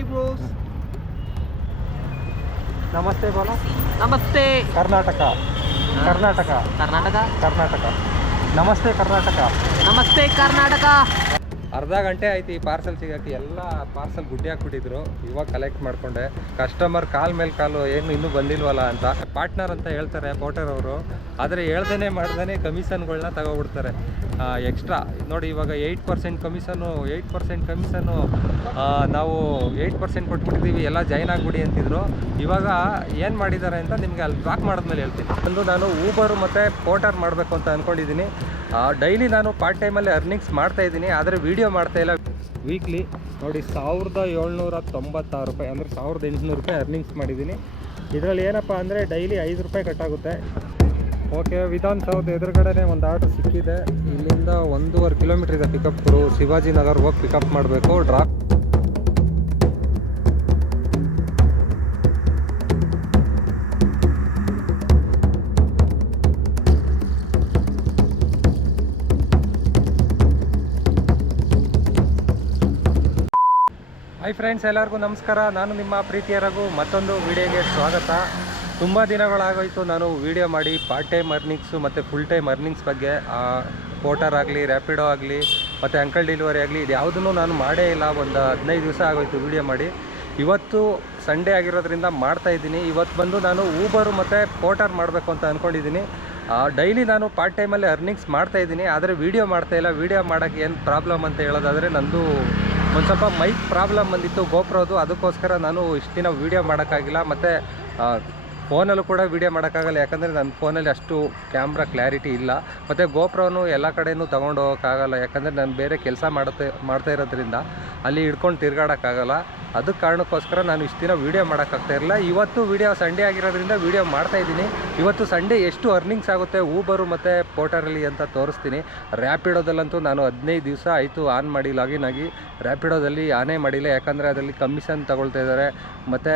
हाय Bros. ನಮಸ್ತೆ ಬೋಲೋ. ನಮಸ್ತೆ ಕರ್ನಾಟಕ ಕರ್ನಾಟಕ ಕರ್ನಾಟಕ ಕರ್ನಾಟಕ ನಮಸ್ತೆ ಕರ್ನಾಟಕ. ನಮಸ್ತೆ ಕರ್ನಾಟಕ. ಅರ್ಧ ಗಂಟೆ ಆಯ್ತು ಈ ಪಾರ್ಸಲ್ ಸಿಗೋಕ್ಕೆ. ಎಲ್ಲ ಪಾರ್ಸಲ್ ಗುಡ್ಡೆ ಹಾಕ್ಬಿಟ್ಟಿದ್ರು. ಇವಾಗ ಕಲೆಕ್ಟ್ ಮಾಡಿಕೊಂಡೆ. ಕಸ್ಟಮರ್ ಕಾಲ್ ಮೇಲೆ ಕಾಲು ಏನು ಇನ್ನೂ ಬಂದಿಲ್ವಲ್ಲ ಅಂತ. ಪಾರ್ಟ್ನರ್ ಅಂತ ಹೇಳ್ತಾರೆ ಪೋಟರ್ ಅವರು, ಆದರೆ ಹೇಳ್ದೇ ಮಾಡ್ದೇ ಕಮಿಷನ್ಗಳನ್ನ ತಗೊಬಿಡ್ತಾರೆ ಎಕ್ಸ್ಟ್ರಾ. ನೋಡಿ ಇವಾಗ 8% ಕಮಿಷನ್ನು ನಾವು 8% ಕೊಟ್ಬಿಟ್ಟಿದ್ದೀವಿ, ಎಲ್ಲ ಜಾಯ್ನ್ ಆಗಿಬಿಡಿ ಅಂತಿದ್ರು. ಇವಾಗ ಏನು ಮಾಡಿದ್ದಾರೆ ಅಂತ ನಿಮಗೆ ಅಲ್ಲಿ ಟ್ರಾಕ್ ಮಾಡಿದ್ಮೇಲೆ ಹೇಳ್ತೀನಿ. ಒಂದು ನಾನು ಊಬರು ಮತ್ತು ಪೋಟರ್ ಮಾಡಬೇಕು ಅಂತ ಅಂದ್ಕೊಂಡಿದ್ದೀನಿ. ಡೈಲಿ ನಾನು ಪಾರ್ಟ್ ಟೈಮಲ್ಲಿ ಅರ್ನಿಂಗ್ಸ್ ಮಾಡ್ತಾಯಿದ್ದೀನಿ, ಆದರೆ ವೀಡಿಯೋ ಮಾಡ್ತಾಯಿಲ್ಲ. ವೀಕ್ಲಿ ನೋಡಿ 1796 ರೂಪಾಯಿ, ಅಂದರೆ 1800 ರೂಪಾಯಿ ಅರ್ನಿಂಗ್ಸ್ ಮಾಡಿದ್ದೀನಿ. ಇದರಲ್ಲಿ ಏನಪ್ಪ ಅಂದರೆ ಡೈಲಿ 5 ರೂಪಾಯಿ ಕಟ್ಟಾಗುತ್ತೆ. ಓಕೆ, ವಿಧಾನಸೌಧ ಎದುರುಗಡೆ ಒಂದು ಆರ್ಡರ್ ಸಿಕ್ಕಿದೆ. ಇಲ್ಲಿಂದ 1.5 ಕಿಲೋಮೀಟ್ರ್ ಇದೆ ಪಿಕಪ್. ಶಿವಾಜಿನಗರ್ ಹೋಗಿ ಪಿಕಪ್ ಮಾಡಬೇಕು. ಡ್ರಾಪ್ ಹಾಯ್ ಫ್ರೆಂಡ್ಸ್, ಎಲ್ಲರಿಗೂ ನಮಸ್ಕಾರ. ನಾನು ನಿಮ್ಮ ಪ್ರೀತಿಯ ರಘು. ಮತ್ತೊಂದು ವಿಡಿಯೋಗೆ ಸ್ವಾಗತ. ತುಂಬ ದಿನಗಳಾಗೋಯಿತು ನಾನು ವಿಡಿಯೋ ಮಾಡಿ ಪಾರ್ಟ್ ಟೈಮ್ ಅರ್ನಿಂಗ್ಸು ಮತ್ತು ಫುಲ್ ಟೈಮ್ ಅರ್ನಿಂಗ್ಸ್ ಬಗ್ಗೆ. ಪೋಟರ್ ಆಗಲಿ, ರ್ಯಾಪಿಡೋ ಆಗಲಿ ಮತ್ತು ಅಂಕಲ್ ಡೆಲಿವರಿ ಆಗಲಿ, ಇದು ಯಾವುದೂ ನಾನು ಮಾಡೇ ಇಲ್ಲ. ಒಂದು 15 ದಿವಸ ಆಗೋಯಿತು ವಿಡಿಯೋ ಮಾಡಿ. ಇವತ್ತು ಸಂಡೇ ಆಗಿರೋದ್ರಿಂದ ಮಾಡ್ತಾಯಿದ್ದೀನಿ. ಇವತ್ತು ಬಂದು ನಾನು ಊಬರು ಮತ್ತು ಪೋಟರ್ ಮಾಡಬೇಕು ಅಂತ ಅಂದ್ಕೊಂಡಿದ್ದೀನಿ. ಡೈಲಿ ನಾನು ಪಾರ್ಟ್ ಟೈಮಲ್ಲಿ ಅರ್ನಿಂಗ್ಸ್ ಮಾಡ್ತಾಯಿದ್ದೀನಿ, ಆದರೆ ವೀಡಿಯೋ ಮಾಡ್ತಾಯಿಲ್ಲ. ವೀಡಿಯೋ ಮಾಡೋಕ್ಕೆ ಏನು ಪ್ರಾಬ್ಲಮ್ ಅಂತ ಹೇಳೋದಾದರೆ, ನಂದು ಒಂದು ಸ್ವಲ್ಪ ಮೈಕ್ ಪ್ರಾಬ್ಲಮ್ ಬಂದಿತ್ತು ಗೋಪ್ರೋದು. ಅದಕ್ಕೋಸ್ಕರ ನಾನು ಇಷ್ಟು ದಿನ ವೀಡಿಯೋ ಮಾಡೋಕ್ಕಾಗಿಲ್ಲ. ಮತ್ತು ಫೋನಲ್ಲೂ ಕೂಡ ವೀಡಿಯೋ ಮಾಡೋಕ್ಕಾಗಲ್ಲ, ಯಾಕಂದರೆ ನನ್ನ ಫೋನಲ್ಲಿ ಅಷ್ಟು ಕ್ಯಾಮ್ರಾ ಕ್ಲಾರಿಟಿ ಇಲ್ಲ. ಮತ್ತು ಗೋಪ್ರೋನು ಎಲ್ಲ ಕಡೆಯೂ ತೊಗೊಂಡು ಹೋಗೋಕ್ಕಾಗಲ್ಲ, ಯಾಕಂದರೆ ನಾನು ಬೇರೆ ಕೆಲಸ ಮಾಡ್ತಾ ಇರೋದ್ರಿಂದ ಅಲ್ಲಿ ಹಿಡ್ಕೊಂಡು ತಿರ್ಗಾಡೋಕ್ಕಾಗಲ್ಲ. ಅದಕ್ಕೆ ಕಾರಣಕ್ಕೋಸ್ಕರ ನಾನು ಇಷ್ಟು ದಿನ ವೀಡಿಯೋ ಮಾಡೋಕ್ಕಾಗ್ತಾಯಿರಲಿಲ್ಲ. ಇವತ್ತು ವೀಡಿಯೋ ಸಂಡೇ ಆಗಿರೋದ್ರಿಂದ ವೀಡಿಯೋ ಮಾಡ್ತಾಯಿದ್ದೀನಿ. ಇವತ್ತು ಸಂಡೇ ಎಷ್ಟು ಅರ್ನಿಂಗ್ಸ್ ಆಗುತ್ತೆ ಊಬರು ಮತ್ತು ಪೋಟರಲ್ಲಿ ಅಂತ ತೋರಿಸ್ತೀನಿ. ರ್ಯಾಪಿಡೋದಲ್ಲಂತೂ ನಾನು 15 ದಿವಸ ಆಯಿತು ಆನ್ ಮಾಡಿ ಲಾಗಿನ್ ಆಗಿ. ರ್ಯಾಪಿಡೋದಲ್ಲಿ ಆನೇ ಮಾಡಿಲ್ಲ, ಯಾಕಂದರೆ ಅದರಲ್ಲಿ ಕಮಿಷನ್ ತಗೊಳ್ತಾ ಇದ್ದಾರೆ. ಮತ್ತು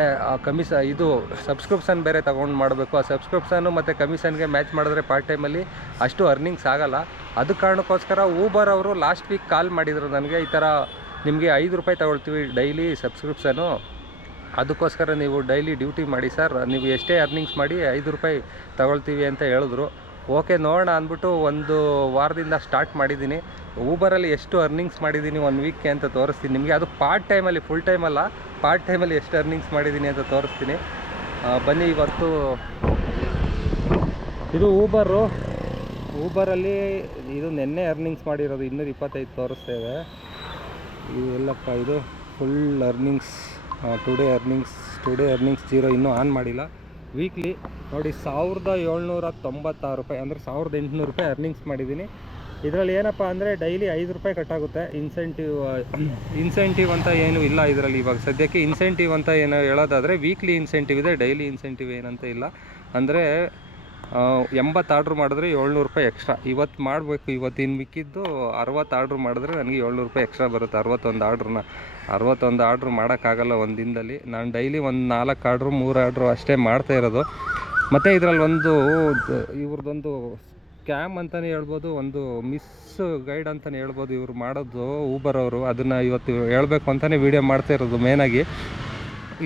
ಇದು ಸಬ್ಸ್ಕ್ರಿಪ್ಷನ್ ಬೇರೆ ತೊಗೊಂಡು ಮಾಡಬೇಕು. ಆ ಸಬ್ಸ್ಕ್ರಿಪ್ಷನ್ನು ಮತ್ತು ಕಮಿಷನ್ಗೆ ಮ್ಯಾಚ್ ಮಾಡಿದ್ರೆ ಪಾರ್ಟ್ ಟೈಮಲ್ಲಿ ಅಷ್ಟು ಅರ್ನಿಂಗ್ಸ್ ಆಗೋಲ್ಲ. ಅದು ಕಾರಣಕ್ಕೋಸ್ಕರ ಊಬರ್ ಅವರು ಲಾಸ್ಟ್ ವೀಕ್ ಕಾಲ್ ಮಾಡಿದರು ನನಗೆ, ಈ ಥರ ನಿಮಗೆ 5 ರೂಪಾಯಿ ತಗೊಳ್ತೀವಿ ಡೈಲಿ ಸಬ್ಸ್ಕ್ರಿಪ್ಷನು, ಅದಕ್ಕೋಸ್ಕರ ನೀವು ಡೈಲಿ ಡ್ಯೂಟಿ ಮಾಡಿ ಸರ್, ನೀವು ಎಷ್ಟೇ ಅರ್ನಿಂಗ್ಸ್ ಮಾಡಿ 5 ರೂಪಾಯಿ ತಗೊಳ್ತೀವಿ ಅಂತ ಹೇಳಿದ್ರು. ಓಕೆ ನೋಡೋಣ ಅಂದ್ಬಿಟ್ಟು ಒಂದು ವಾರದಿಂದ ಸ್ಟಾರ್ಟ್ ಮಾಡಿದ್ದೀನಿ. ಊಬರಲ್ಲಿ ಎಷ್ಟು ಅರ್ನಿಂಗ್ಸ್ ಮಾಡಿದ್ದೀನಿ 1 ವೀಕ್ಗೆ ಅಂತ ತೋರಿಸ್ತೀನಿ ನಿಮಗೆ. ಅದು ಪಾರ್ಟ್ ಟೈಮಲ್ಲಿ, ಫುಲ್ ಟೈಮಲ್ಲ, ಪಾರ್ಟ್ ಟೈಮಲ್ಲಿ ಎಷ್ಟು ಅರ್ನಿಂಗ್ಸ್ ಮಾಡಿದ್ದೀನಿ ಅಂತ ತೋರಿಸ್ತೀನಿ. ಬನ್ನಿ. ಇವತ್ತು ಇದು ಊಬರಲ್ಲಿ ಇದು ನೆನ್ನೆ ಅರ್ನಿಂಗ್ಸ್ ಮಾಡಿರೋದು 225 ತೋರಿಸ್ತೇವೆ. ಇವೆಲ್ಲಪ್ಪ ಇದು ಫುಲ್ ಅರ್ನಿಂಗ್ಸ್. ಟುಡೇ ಅರ್ನಿಂಗ್ಸ್ 0, ಇನ್ನೂ ಆನ್ ಮಾಡಿಲ್ಲ. ವೀಕ್ಲಿ ನೋಡಿ 1796 ರೂಪಾಯಿ, ಅಂದರೆ 1800 ರೂಪಾಯಿ ಅರ್ನಿಂಗ್ಸ್ ಮಾಡಿದ್ದೀನಿ. ಇದರಲ್ಲಿ ಏನಪ್ಪ ಅಂದರೆ ಡೈಲಿ 5 ರೂಪಾಯಿ ಕಟ್ಟಾಗುತ್ತೆ. ಇನ್ಸೆಂಟಿವ್ ಅಂತ ಏನೂ ಇಲ್ಲ ಇದರಲ್ಲಿ ಇವಾಗ ಸದ್ಯಕ್ಕೆ. ಇನ್ಸೆಂಟಿವ್ ಅಂತ ಏನೋ ಹೇಳೋದಾದರೆ ವೀಕ್ಲಿ ಇನ್ಸೆಂಟಿವ್ ಇದೆ, ಡೈಲಿ ಇನ್ಸೆಂಟಿವ್ ಏನಂತ ಇಲ್ಲ. ಅಂದರೆ 80 ಆರ್ಡ್ರ್ ಮಾಡಿದ್ರೆ 700 ರೂಪಾಯಿ ಎಕ್ಸ್ಟ್ರಾ. ಇವತ್ತು ಮಾಡಬೇಕು, ಇವತ್ತಿನ ಮಿಕ್ಕಿದ್ದು 60 ಆರ್ಡ್ರ್ ಮಾಡಿದ್ರೆ ನನಗೆ 700 ರೂಪಾಯಿ ಎಕ್ಸ್ಟ್ರಾ ಬರುತ್ತೆ. 61 ಆರ್ಡ್ರ್ ಮಾಡೋಕ್ಕಾಗಲ್ಲ ಒಂದು ದಿನದಲ್ಲಿ. ನಾನು ಡೈಲಿ ಒಂದು 4 ಆರ್ಡ್ರು 3 ಆರ್ಡ್ರು ಅಷ್ಟೇ ಮಾಡ್ತಾ ಇರೋದು. ಮತ್ತು ಇದರಲ್ಲಿ ಇವ್ರದ್ದೊಂದು ಸ್ಕ್ಯಾಮ್ ಅಂತಲೇ ಹೇಳ್ಬೋದು, ಒಂದು ಮಿಸ್ ಗೈಡ್ ಅಂತಲೇ ಹೇಳ್ಬೋದು ಇವ್ರು ಮಾಡೋದು ಊಬರ್ ಅವರು. ಅದನ್ನು ಇವತ್ತು ಹೇಳಬೇಕು ಅಂತಲೇ ವೀಡಿಯೋ ಮಾಡ್ತಾ ಇರೋದು ಮೇನಾಗಿ.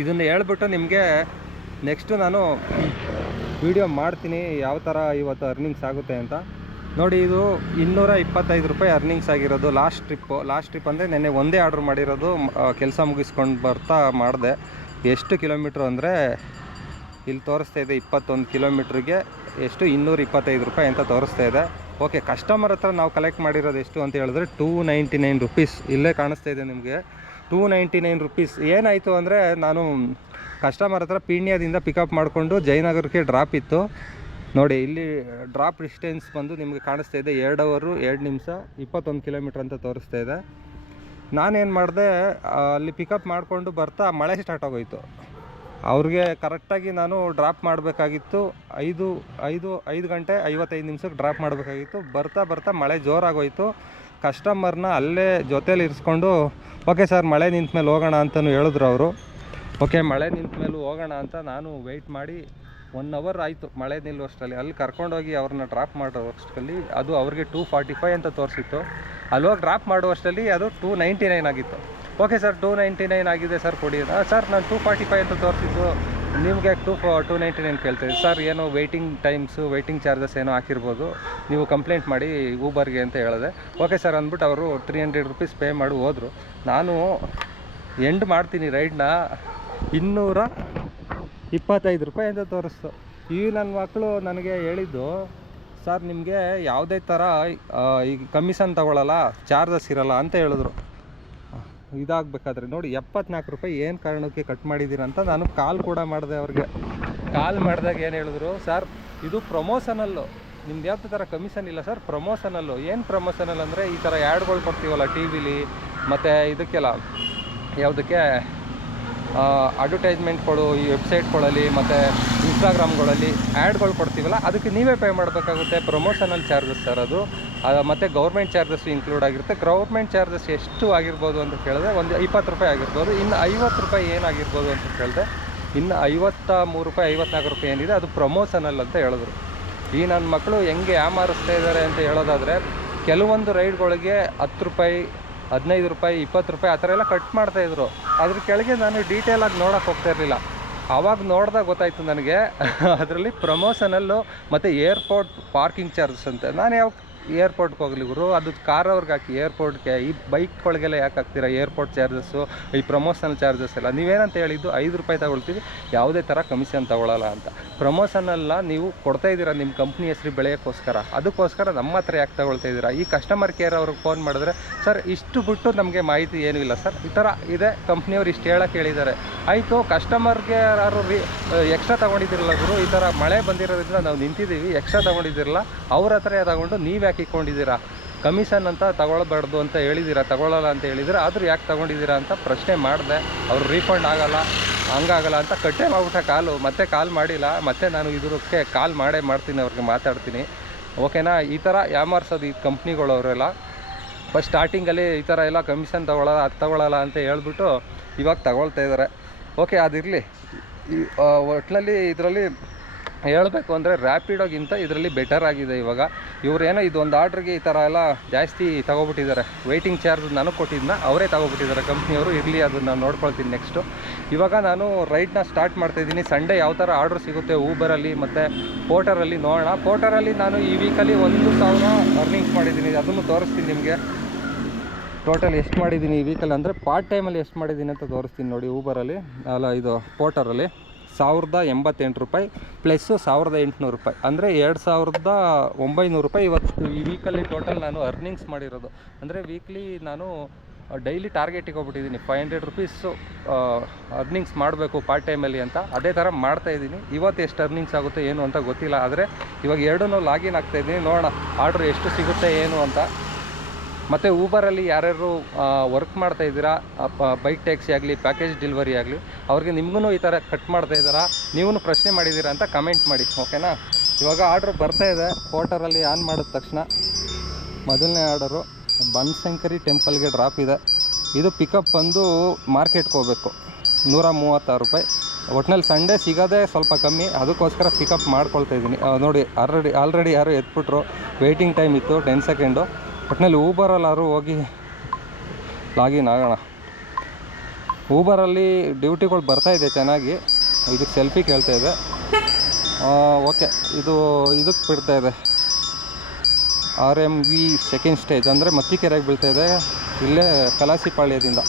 ಇದನ್ನು ಹೇಳ್ಬಿಟ್ಟು ನಿಮಗೆ ನೆಕ್ಸ್ಟು ನಾನು ವೀಡಿಯೋ ಮಾಡ್ತೀನಿ ಯಾವ ಥರ ಇವತ್ತು ಅರ್ನಿಂಗ್ಸ್ ಆಗುತ್ತೆ ಅಂತ. ನೋಡಿ ಇದು 225 ರೂಪಾಯಿ ಅರ್ನಿಂಗ್ಸ್ ಆಗಿರೋದು ಲಾಸ್ಟ್ ಟ್ರಿಪ್ ಅಂದರೆ ನೆನ್ನೆ ಒಂದೇ ಆರ್ಡ್ರ್ ಮಾಡಿರೋದು. ಕೆಲಸ ಮುಗಿಸ್ಕೊಂಡು ಬರ್ತಾ ಮಾಡಿದೆ. ಎಷ್ಟು ಕಿಲೋಮೀಟ್ರು ಅಂದರೆ ಇಲ್ಲಿ ತೋರಿಸ್ತಾ ಇದೆ 21 ಕಿಲೋಮೀಟ್ರಿಗೆ ಎಷ್ಟು 225 ರೂಪಾಯಿ ಅಂತ ತೋರಿಸ್ತಾ ಇದೆ. ಓಕೆ, ಕಸ್ಟಮರ್ ಹತ್ರ ನಾವು ಕಲೆಕ್ಟ್ ಮಾಡಿರೋದು ಎಷ್ಟು ಅಂತ ಹೇಳಿದ್ರೆ 299 ರೂಪೀಸ್. ಇಲ್ಲೇ ಕಾಣಿಸ್ತಾ ಇದೆ ನಿಮಗೆ 299 ರೂಪೀಸ್. ಏನಾಯಿತು ಅಂದರೆ ನಾನು ಕಸ್ಟಮರ್ ಹತ್ರ ಪೀಣ್ಯದಿಂದ ಪಿಕಪ್ ಮಾಡಿಕೊಂಡು ಜಯನಗರಕ್ಕೆ ಡ್ರಾಪ್ ಇತ್ತು. ನೋಡಿ ಇಲ್ಲಿ ಡ್ರಾಪ್ ಡಿಸ್ಟೆನ್ಸ್ ಬಂದು ನಿಮಗೆ ಕಾಣಿಸ್ತಾ ಇದೆ 2 ಅವರ್ 2 ನಿಮಿಷ 21 ಕಿಲೋಮೀಟ್ರ್ ಅಂತ ತೋರಿಸ್ತಾ ಇದೆ. ನಾನೇನು ಮಾಡಿದೆ, ಅಲ್ಲಿ ಪಿಕಪ್ ಮಾಡಿಕೊಂಡು ಬರ್ತಾ ಮಳೆ ಸ್ಟಾರ್ಟ್ ಆಗೋಯಿತು. ಅವ್ರಿಗೆ ಕರೆಕ್ಟಾಗಿ ನಾನು ಡ್ರಾಪ್ ಮಾಡಬೇಕಾಗಿತ್ತು 5 ಗಂಟೆ 55 ನಿಮಿಷಕ್ಕೆ ಡ್ರಾಪ್ ಮಾಡಬೇಕಾಗಿತ್ತು. ಬರ್ತಾ ಮಳೆ ಜೋರಾಗೋಯಿತು. ಕಸ್ಟಮರ್ನ ಅಲ್ಲೇ ಜೊತೇಲಿ ಇರಿಸ್ಕೊಂಡು ಓಕೆ ಸರ್ ಮಳೆ ನಿಂತ ಮೇಲೆ ಹೋಗೋಣ ಅಂತಲೂ ಹೇಳಿದ್ರು ಅವರು. ಓಕೆ, ಮಳೆ ನಿಂತ ಮೇಲೆ ಹೋಗೋಣ ಅಂತ ನಾನು ವೆಯ್ಟ್ ಮಾಡಿ 1 ಅವರ್ ಆಯಿತು ಮಳೆ ನಿಲ್ಲುವಷ್ಟರಲ್ಲಿ. ಅಲ್ಲಿ ಕರ್ಕೊಂಡೋಗಿ ಅವ್ರನ್ನ ಡ್ರಾಪ್ ಮಾಡೋಷ್ಟರಲ್ಲಿ ಅದು ಅವ್ರಿಗೆ 245 ಅಂತ ತೋರಿಸಿತ್ತು. ಅಲ್ಲೋಗಿ ಡ್ರಾಪ್ ಮಾಡುವಷ್ಟರಲ್ಲಿ ಅದು 299 ಆಗಿತ್ತು. ಓಕೆ ಸರ್ 299 ಆಗಿದೆ ಸರ್ ಕೊಡಿ. ಸರ್ ನಾನು 245 ಅಂತ ತೋರಿಸಿದ್ದು, ನಿಮಗೆ 299 ಕೇಳ್ತೀವಿ ಸರ್. ಏನೋ ವೆಯ್ಟಿಂಗ್ ಚಾರ್ಜಸ್ ಏನೋ ಹಾಕಿರ್ಬೋದು, ನೀವು ಕಂಪ್ಲೇಂಟ್ ಮಾಡಿ ಊಬರ್ಗೆ ಅಂತ ಹೇಳಿದೆ. ಓಕೆ ಸರ್ ಅಂದ್ಬಿಟ್ಟು ಅವರು 300 ರೂಪೀಸ್ ಪೇ ಮಾಡಿ ಹೋದರು. ನಾನು ಎಂಡ್ ಮಾಡ್ತೀನಿ ರೈಡ್ನ 225 ರೂಪಾಯಿ ಅಂತ ತೋರಿಸ್ತು. ಈ ನನ್ನ ಮಕ್ಕಳು ನನಗೆ ಹೇಳಿದ್ದು, ಸರ್ ನಿಮಗೆ ಯಾವುದೇ ಥರ ಈಗ ಕಮಿಷನ್ ತಗೊಳ್ಳಲ್ಲ, ಚಾರ್ಜಸ್ ಇರಲ್ಲ ಅಂತ ಹೇಳಿದ್ರು. ಇದಾಗಬೇಕಾದ್ರೆ ನೋಡಿ 74 ರೂಪಾಯಿ ಏನು ಕಾರಣಕ್ಕೆ ಕಟ್ ಮಾಡಿದ್ದೀರ ಅಂತ ನಾನು ಕಾಲ್ ಕೂಡ ಮಾಡಿದೆ ಅವ್ರಿಗೆ. ಕಾಲ್ ಮಾಡಿದಾಗ ಏನು ಹೇಳಿದ್ರು, ಸರ್ ಇದು ಪ್ರಮೋಷನಲ್ಲು, ನಿಮ್ದು ಯಾವುದೇ ಥರ ಕಮಿಷನ್ ಇಲ್ಲ ಸರ್, ಪ್ರಮೋಷನಲ್ಲು. ಏನು ಪ್ರಮೋಷನಲ್ ಅಂದರೆ ಈ ಥರ ಆ್ಯಡ್ಗಳು ಕೊಡ್ತೀವಲ್ಲ ಟಿ ವಿಲಿ ಮತ್ತು ಇದಕ್ಕೆಲ್ಲ, ಯಾವುದಕ್ಕೆ ಅಡ್ವರ್ಟೈಸ್ಮೆಂಟ್ಗಳು ಈ ವೆಬ್ಸೈಟ್ಗಳಲ್ಲಿ ಮತ್ತು ಇನ್ಸ್ಟಾಗ್ರಾಮ್ಗಳಲ್ಲಿ ಆ್ಯಡ್ಗಳು ಕೊಡ್ತೀವಲ್ಲ, ಅದಕ್ಕೆ ನೀವೇ ಪೇ ಮಾಡಬೇಕಾಗುತ್ತೆ. ಪ್ರಮೋಷನಲ್ ಚಾರ್ಜಸ್ ಸರ್ ಅದು. ಮತ್ತು ಗೌರ್ಮೆಂಟ್ ಚಾರ್ಜಸ್ ಇನ್ಕ್ಲೂಡ್ ಆಗಿರುತ್ತೆ. ಗೌರ್ಮೆಂಟ್ ಚಾರ್ಜಸ್ ಎಷ್ಟು ಆಗಿರ್ಬೋದು ಅಂತ ಕೇಳಿದೆ, ಒಂದು 20 ರೂಪಾಯಿ ಆಗಿರ್ಬೋದು. ಇನ್ನು 50 ರೂಪಾಯಿ ಏನಾಗಿರ್ಬೋದು ಅಂತ ಕೇಳಿದೆ. ಇನ್ನು 53 ರೂಪಾಯಿ 54 ರೂಪಾಯಿ ಏನಿದೆ ಅದು ಪ್ರಮೋಷನಲ್ ಅಂತ ಹೇಳಿದ್ರು. ಈ ನನ್ನ ಮಕ್ಕಳು ಹೆಂಗೆ ಯಾಮಾರಿಸ್ತಾ ಇದ್ದಾರೆ ಅಂತ ಹೇಳೋದಾದರೆ, ಕೆಲವೊಂದು ರೈಡ್ಗಳಿಗೆ 10 ರೂಪಾಯಿ 15 ರೂಪಾಯಿ 20 ರೂಪಾಯಿ ಆ ಥರ ಎಲ್ಲ ಕಟ್ ಮಾಡ್ತಾಯಿದ್ರು. ಅದ್ರ ಕೆಳಗೆ ನಾನು ಡೀಟೇಲಾಗಿ ನೋಡೋಕೆ ಹೋಗ್ತಾ ಇರಲಿಲ್ಲ. ಆವಾಗ ನೋಡಿದಾಗ ಗೊತ್ತಾಯಿತು ನನಗೆ ಅದರಲ್ಲಿ ಪ್ರಮೋಷನಲ್ಲು ಮತ್ತು ಏರ್ಪೋರ್ಟ್ ಪಾರ್ಕಿಂಗ್ ಚಾರ್ಜಸ್ ಅಂತ. ನಾನು ಯಾವ ಏರ್ಪೋರ್ಟ್ಗೆ ಹೋಗ್ಲಿ ಗುರು, ಅದು ಕಾರ್ ಅವ್ರಿಗೆ ಹಾಕಿ ಏರ್ಪೋರ್ಟ್ಗೆ, ಈ ಬೈಕ್ಗಳಿಗೆಲ್ಲ ಯಾಕೆ ಹಾಕ್ತೀರಾ ಏರ್ಪೋರ್ಟ್ ಚಾರ್ಜಸ್ಸು, ಈ ಪ್ರಮೋಷನಲ್ ಚಾರ್ಜಸ್ ಎಲ್ಲ. ನೀವೇನಂತ ಹೇಳಿದ್ದು 5 ರೂಪಾಯಿ ತಗೊಳ್ತೀವಿ, ಯಾವುದೇ ಥರ ಕಮಿಷನ್ ತಗೊಳ್ಳಲ್ಲ ಅಂತ. ಪ್ರಮೋಷನಲ್ಲ ನೀವು ಕೊಡ್ತಾಯಿದ್ದೀರಾ ನಿಮ್ಮ ಕಂಪ್ನಿ ಹೆಸ್ರು ಬೆಳೆಯೋಕ್ಕೋಸ್ಕರ, ಅದಕ್ಕೋಸ್ಕರ ನಮ್ಮ ಹತ್ರ ಯಾಕೆ ತಗೊಳ್ತಾ ಇದ್ದೀರಾ? ಈ ಕಸ್ಟಮರ್ ಕೇರ್ ಅವ್ರಿಗೆ ಫೋನ್ ಮಾಡಿದ್ರೆ, ಸರ್ ಇಷ್ಟು ಬಿಟ್ಟು ನಮಗೆ ಮಾಹಿತಿ ಏನೂ ಇಲ್ಲ ಸರ್, ಈ ಥರ ಇದೆ ಕಂಪ್ನಿಯವ್ರು ಇಷ್ಟು ಹೇಳೋಕೆ ಹೇಳಿದ್ದಾರೆ. ಆಯಿತು, ಕಸ್ಟಮರ್ಗೆ ಯಾರು ಎಕ್ಸ್ಟ್ರಾ ತೊಗೊಂಡಿದ್ದಿರಲ್ಲ ಗುರು, ಈ ಥರ ಮಳೆ ಬಂದಿರೋದ್ರಿಂದ ನಾವು ನಿಂತಿದ್ದೀವಿ, ಎಕ್ಸ್ಟ್ರಾ ತೊಗೊಂಡಿದ್ದಿರಲ್ಲ, ಅವ್ರ ಹತ್ರ ತಗೊಂಡು ನೀವು ಯಾಕೆ ಇಟ್ಕೊಂಡಿದ್ದೀರಾ? ಕಮಿಷನ್ ಅಂತ ತಗೊಳ್ಬಾರ್ದು ಅಂತ ಹೇಳಿದ್ದೀರಾ, ತಗೊಳ್ಳಲ್ಲ ಅಂತ ಹೇಳಿದ್ದೀರಾ, ಆದರೂ ಯಾಕೆ ತೊಗೊಂಡಿದ್ದೀರಾ ಅಂತ ಪ್ರಶ್ನೆ ಮಾಡಿದೆ. ಅವ್ರು ರೀಫಂಡ್ ಆಗಲ್ಲ, ಹಂಗಾಗಲ್ಲ ಅಂತ ಕಟ್ಟೆ ಮಾಡ್ಬಿಟ್ಟ ಕಾಲು. ಮತ್ತೆ ಕಾಲ್ ಮಾಡಿಲ್ಲ, ಮತ್ತೆ ನಾನು ಇದಕ್ಕೆ ಕಾಲ್ ಮಾಡ್ತೀನಿ, ಅವ್ರಿಗೆ ಮಾತಾಡ್ತೀನಿ. ಓಕೆನಾ? ಈ ಥರ ಯಾಮಾರ್ಸೋದು ಈ ಕಂಪ್ನಿಗಳವರೆಲ್ಲ. ಫಸ್ಟ್ ಸ್ಟಾರ್ಟಿಂಗಲ್ಲಿ ಈ ಥರ ಎಲ್ಲ ಕಮಿಷನ್ ತಗೊಳ್ಳಲ್ಲ, ಅದು ತಗೊಳ್ಳಲ್ಲ ಅಂತ ಹೇಳ್ಬಿಟ್ಟು ಇವಾಗ ತಗೊಳ್ತಾ ಇದ್ದಾರೆ. ಓಕೆ, ಅದಿರಲಿ. ಈ ಒಟ್ಟಿನಲ್ಲಿ ಇದರಲ್ಲಿ ಹೇಳಬೇಕು ಅಂದರೆ ರ್ಯಾಪಿಡೋಗಿಂತ ಇದರಲ್ಲಿ ಬೆಟರ್ ಆಗಿದೆ ಇವಾಗ. ಇವರೇನೋ ಇದೊಂದು ಆರ್ಡ್ರಿಗೆ ಈ ಥರ ಎಲ್ಲ ಜಾಸ್ತಿ ತಗೊಬಿಟ್ಟಿದ್ದಾರೆ. ವೆಯ್ಟಿಂಗ್ ಚಾರ್ಜ್ ನನಗೆ ಕೊಟ್ಟಿದ್ದನ್ನ ಅವರೇ ತಗೊಬಿಟ್ಟಿದ್ದಾರೆ ಕಂಪ್ನಿಯವರು. ಇರಲಿ, ಅದನ್ನು ನೋಡ್ಕೊಳ್ತೀನಿ ನೆಕ್ಸ್ಟು. ಇವಾಗ ನಾನು ರೈಡ್ನ ಸ್ಟಾರ್ಟ್ ಮಾಡ್ತಾಯಿದ್ದೀನಿ. ಸಂಡೇ ಯಾವ ಥರ ಆರ್ಡ್ರ್ ಸಿಗುತ್ತೆ ಊಬರಲ್ಲಿ ಮತ್ತು ಪೋರ್ಟರಲ್ಲಿ ನೋಡೋಣ. ಪೋರ್ಟರಲ್ಲಿ ನಾನು ಈ ವೀಕಲ್ಲಿ 1000 ಅರ್ನಿಂಗ್ಸ್ ಮಾಡಿದ್ದೀನಿ, ಅದನ್ನು ತೋರಿಸ್ತೀನಿ ನಿಮಗೆ. ಟೋಟಲ್ ಎಷ್ಟು ಮಾಡಿದ್ದೀನಿ ಈ ವೀಕಲ್ಲಿ ಅಂದರೆ ಪಾರ್ಟ್ ಟೈಮಲ್ಲಿ ಎಷ್ಟು ಮಾಡಿದ್ದೀನಿ ಅಂತ ತೋರಿಸ್ತೀನಿ ನೋಡಿ. ಊಬರಲ್ಲಿ ಅಲ್ಲ, ಇದು ಪೋರ್ಟರಲ್ಲಿ 1088 ರೂಪಾಯಿ ಪ್ಲಸ್ಸು 1800 ರೂಪಾಯಿ, ಅಂದರೆ 2900 ರೂಪಾಯಿ ಇವತ್ತು ಈ ವೀಕಲ್ಲಿ ಟೋಟಲ್ ನಾನು ಅರ್ನಿಂಗ್ಸ್ ಮಾಡಿರೋದು. ಅಂದರೆ ವೀಕ್ಲಿ ನಾನು ಡೈಲಿ ಟಾರ್ಗೆಟಿಗೆ ಹೋಗ್ಬಿಟ್ಟಿದ್ದೀನಿ 500 ರೂಪೀಸು ಅರ್ನಿಂಗ್ಸ್ ಮಾಡಬೇಕು ಪಾರ್ಟ್ ಟೈಮಲ್ಲಿ ಅಂತ. ಅದೇ ಥರ ಮಾಡ್ತಾಯಿದ್ದೀನಿ. ಇವತ್ತು ಎಷ್ಟು ಅರ್ನಿಂಗ್ಸ್ ಆಗುತ್ತೆ ಏನು ಅಂತ ಗೊತ್ತಿಲ್ಲ, ಆದರೆ ಇವಾಗ ಎರಡನ್ನೂ ಲಾಗಿನ್ ಆಗ್ತಾಯಿದ್ದೀನಿ. ನೋಡೋಣ ಆರ್ಡ್ರ್ ಎಷ್ಟು ಸಿಗುತ್ತೆ ಏನು ಅಂತ. ಮತ್ತು ಊಬರಲ್ಲಿ ಯಾರ್ಯಾರು ವರ್ಕ್ ಮಾಡ್ತಾಯಿದ್ದೀರಾ, ಬೈಕ್ ಟ್ಯಾಕ್ಸಿ ಆಗಲಿ ಪ್ಯಾಕೇಜ್ ಡೆಲಿವರಿ ಆಗಲಿ, ಅವ್ರಿಗೆ ನಿಮಗೂ ಈ ಥರ ಕಟ್ ಮಾಡ್ತಾಯಿದ್ದೀರಾ, ನೀವೂ ಪ್ರಶ್ನೆ ಮಾಡಿದ್ದೀರಾ ಅಂತ ಕಮೆಂಟ್ ಮಾಡಿ. ಓಕೆನಾ? ಇವಾಗ ಆರ್ಡ್ರ್ ಬರ್ತಾಯಿದೆ. ಪೋರ್ಟರಲ್ಲಿ ಆನ್ ಮಾಡಿದ ತಕ್ಷಣ ಮೊದಲನೇ ಆರ್ಡರು ಬನಶಂಕರಿ ಟೆಂಪಲ್ಗೆ ಡ್ರಾಪ್ ಇದೆ. ಇದು ಪಿಕಪ್ ಬಂದು ಮಾರ್ಕೆಟ್ಗೆ ಹೋಗಬೇಕು, 136 ರೂಪಾಯಿ. ಒಟ್ಟಿನಲ್ಲಿ ಸಂಡೇ ಸಿಗೋದೇ ಸ್ವಲ್ಪ ಕಮ್ಮಿ, ಅದಕ್ಕೋಸ್ಕರ ಪಿಕಪ್ ಮಾಡ್ಕೊಳ್ತಾ ಇದ್ದೀನಿ. ನೋಡಿ ಆಲ್ರೆಡಿ ಯಾರು ಎತ್ಬಿಟ್ರು, ವೆಯ್ಟಿಂಗ್ ಟೈಮ್ ಇತ್ತು 10 ಸೆಕೆಂಡು. ಒಟ್ಟಿನಲ್ಲಿ ಊಬರಲ್ಲಾರು ಹೋಗಿ ಲಾಗಿನ್ ಆಗೋಣ. ಊಬರಲ್ಲಿ ಡ್ಯೂಟಿಗಳು ಬರ್ತಾಯಿದೆ ಚೆನ್ನಾಗಿ. ಇದಕ್ಕೆ ಸೆಲ್ಫಿ ಕೇಳ್ತಾ ಇದೆ. ಓಕೆ, ಇದಕ್ಕೆ ಬಿಡ್ತಾಯಿದೆ RMV ಸೆಕೆಂಡ್ ಸ್ಟೇಜ್, ಅಂದರೆ ಮತ್ತಿಕೆರೆಗೆ ಬೀಳ್ತಾಯಿದೆ. ಇಲ್ಲೇ ಕಲಾಸಿಪಾಳ್ಯದಿಂದ.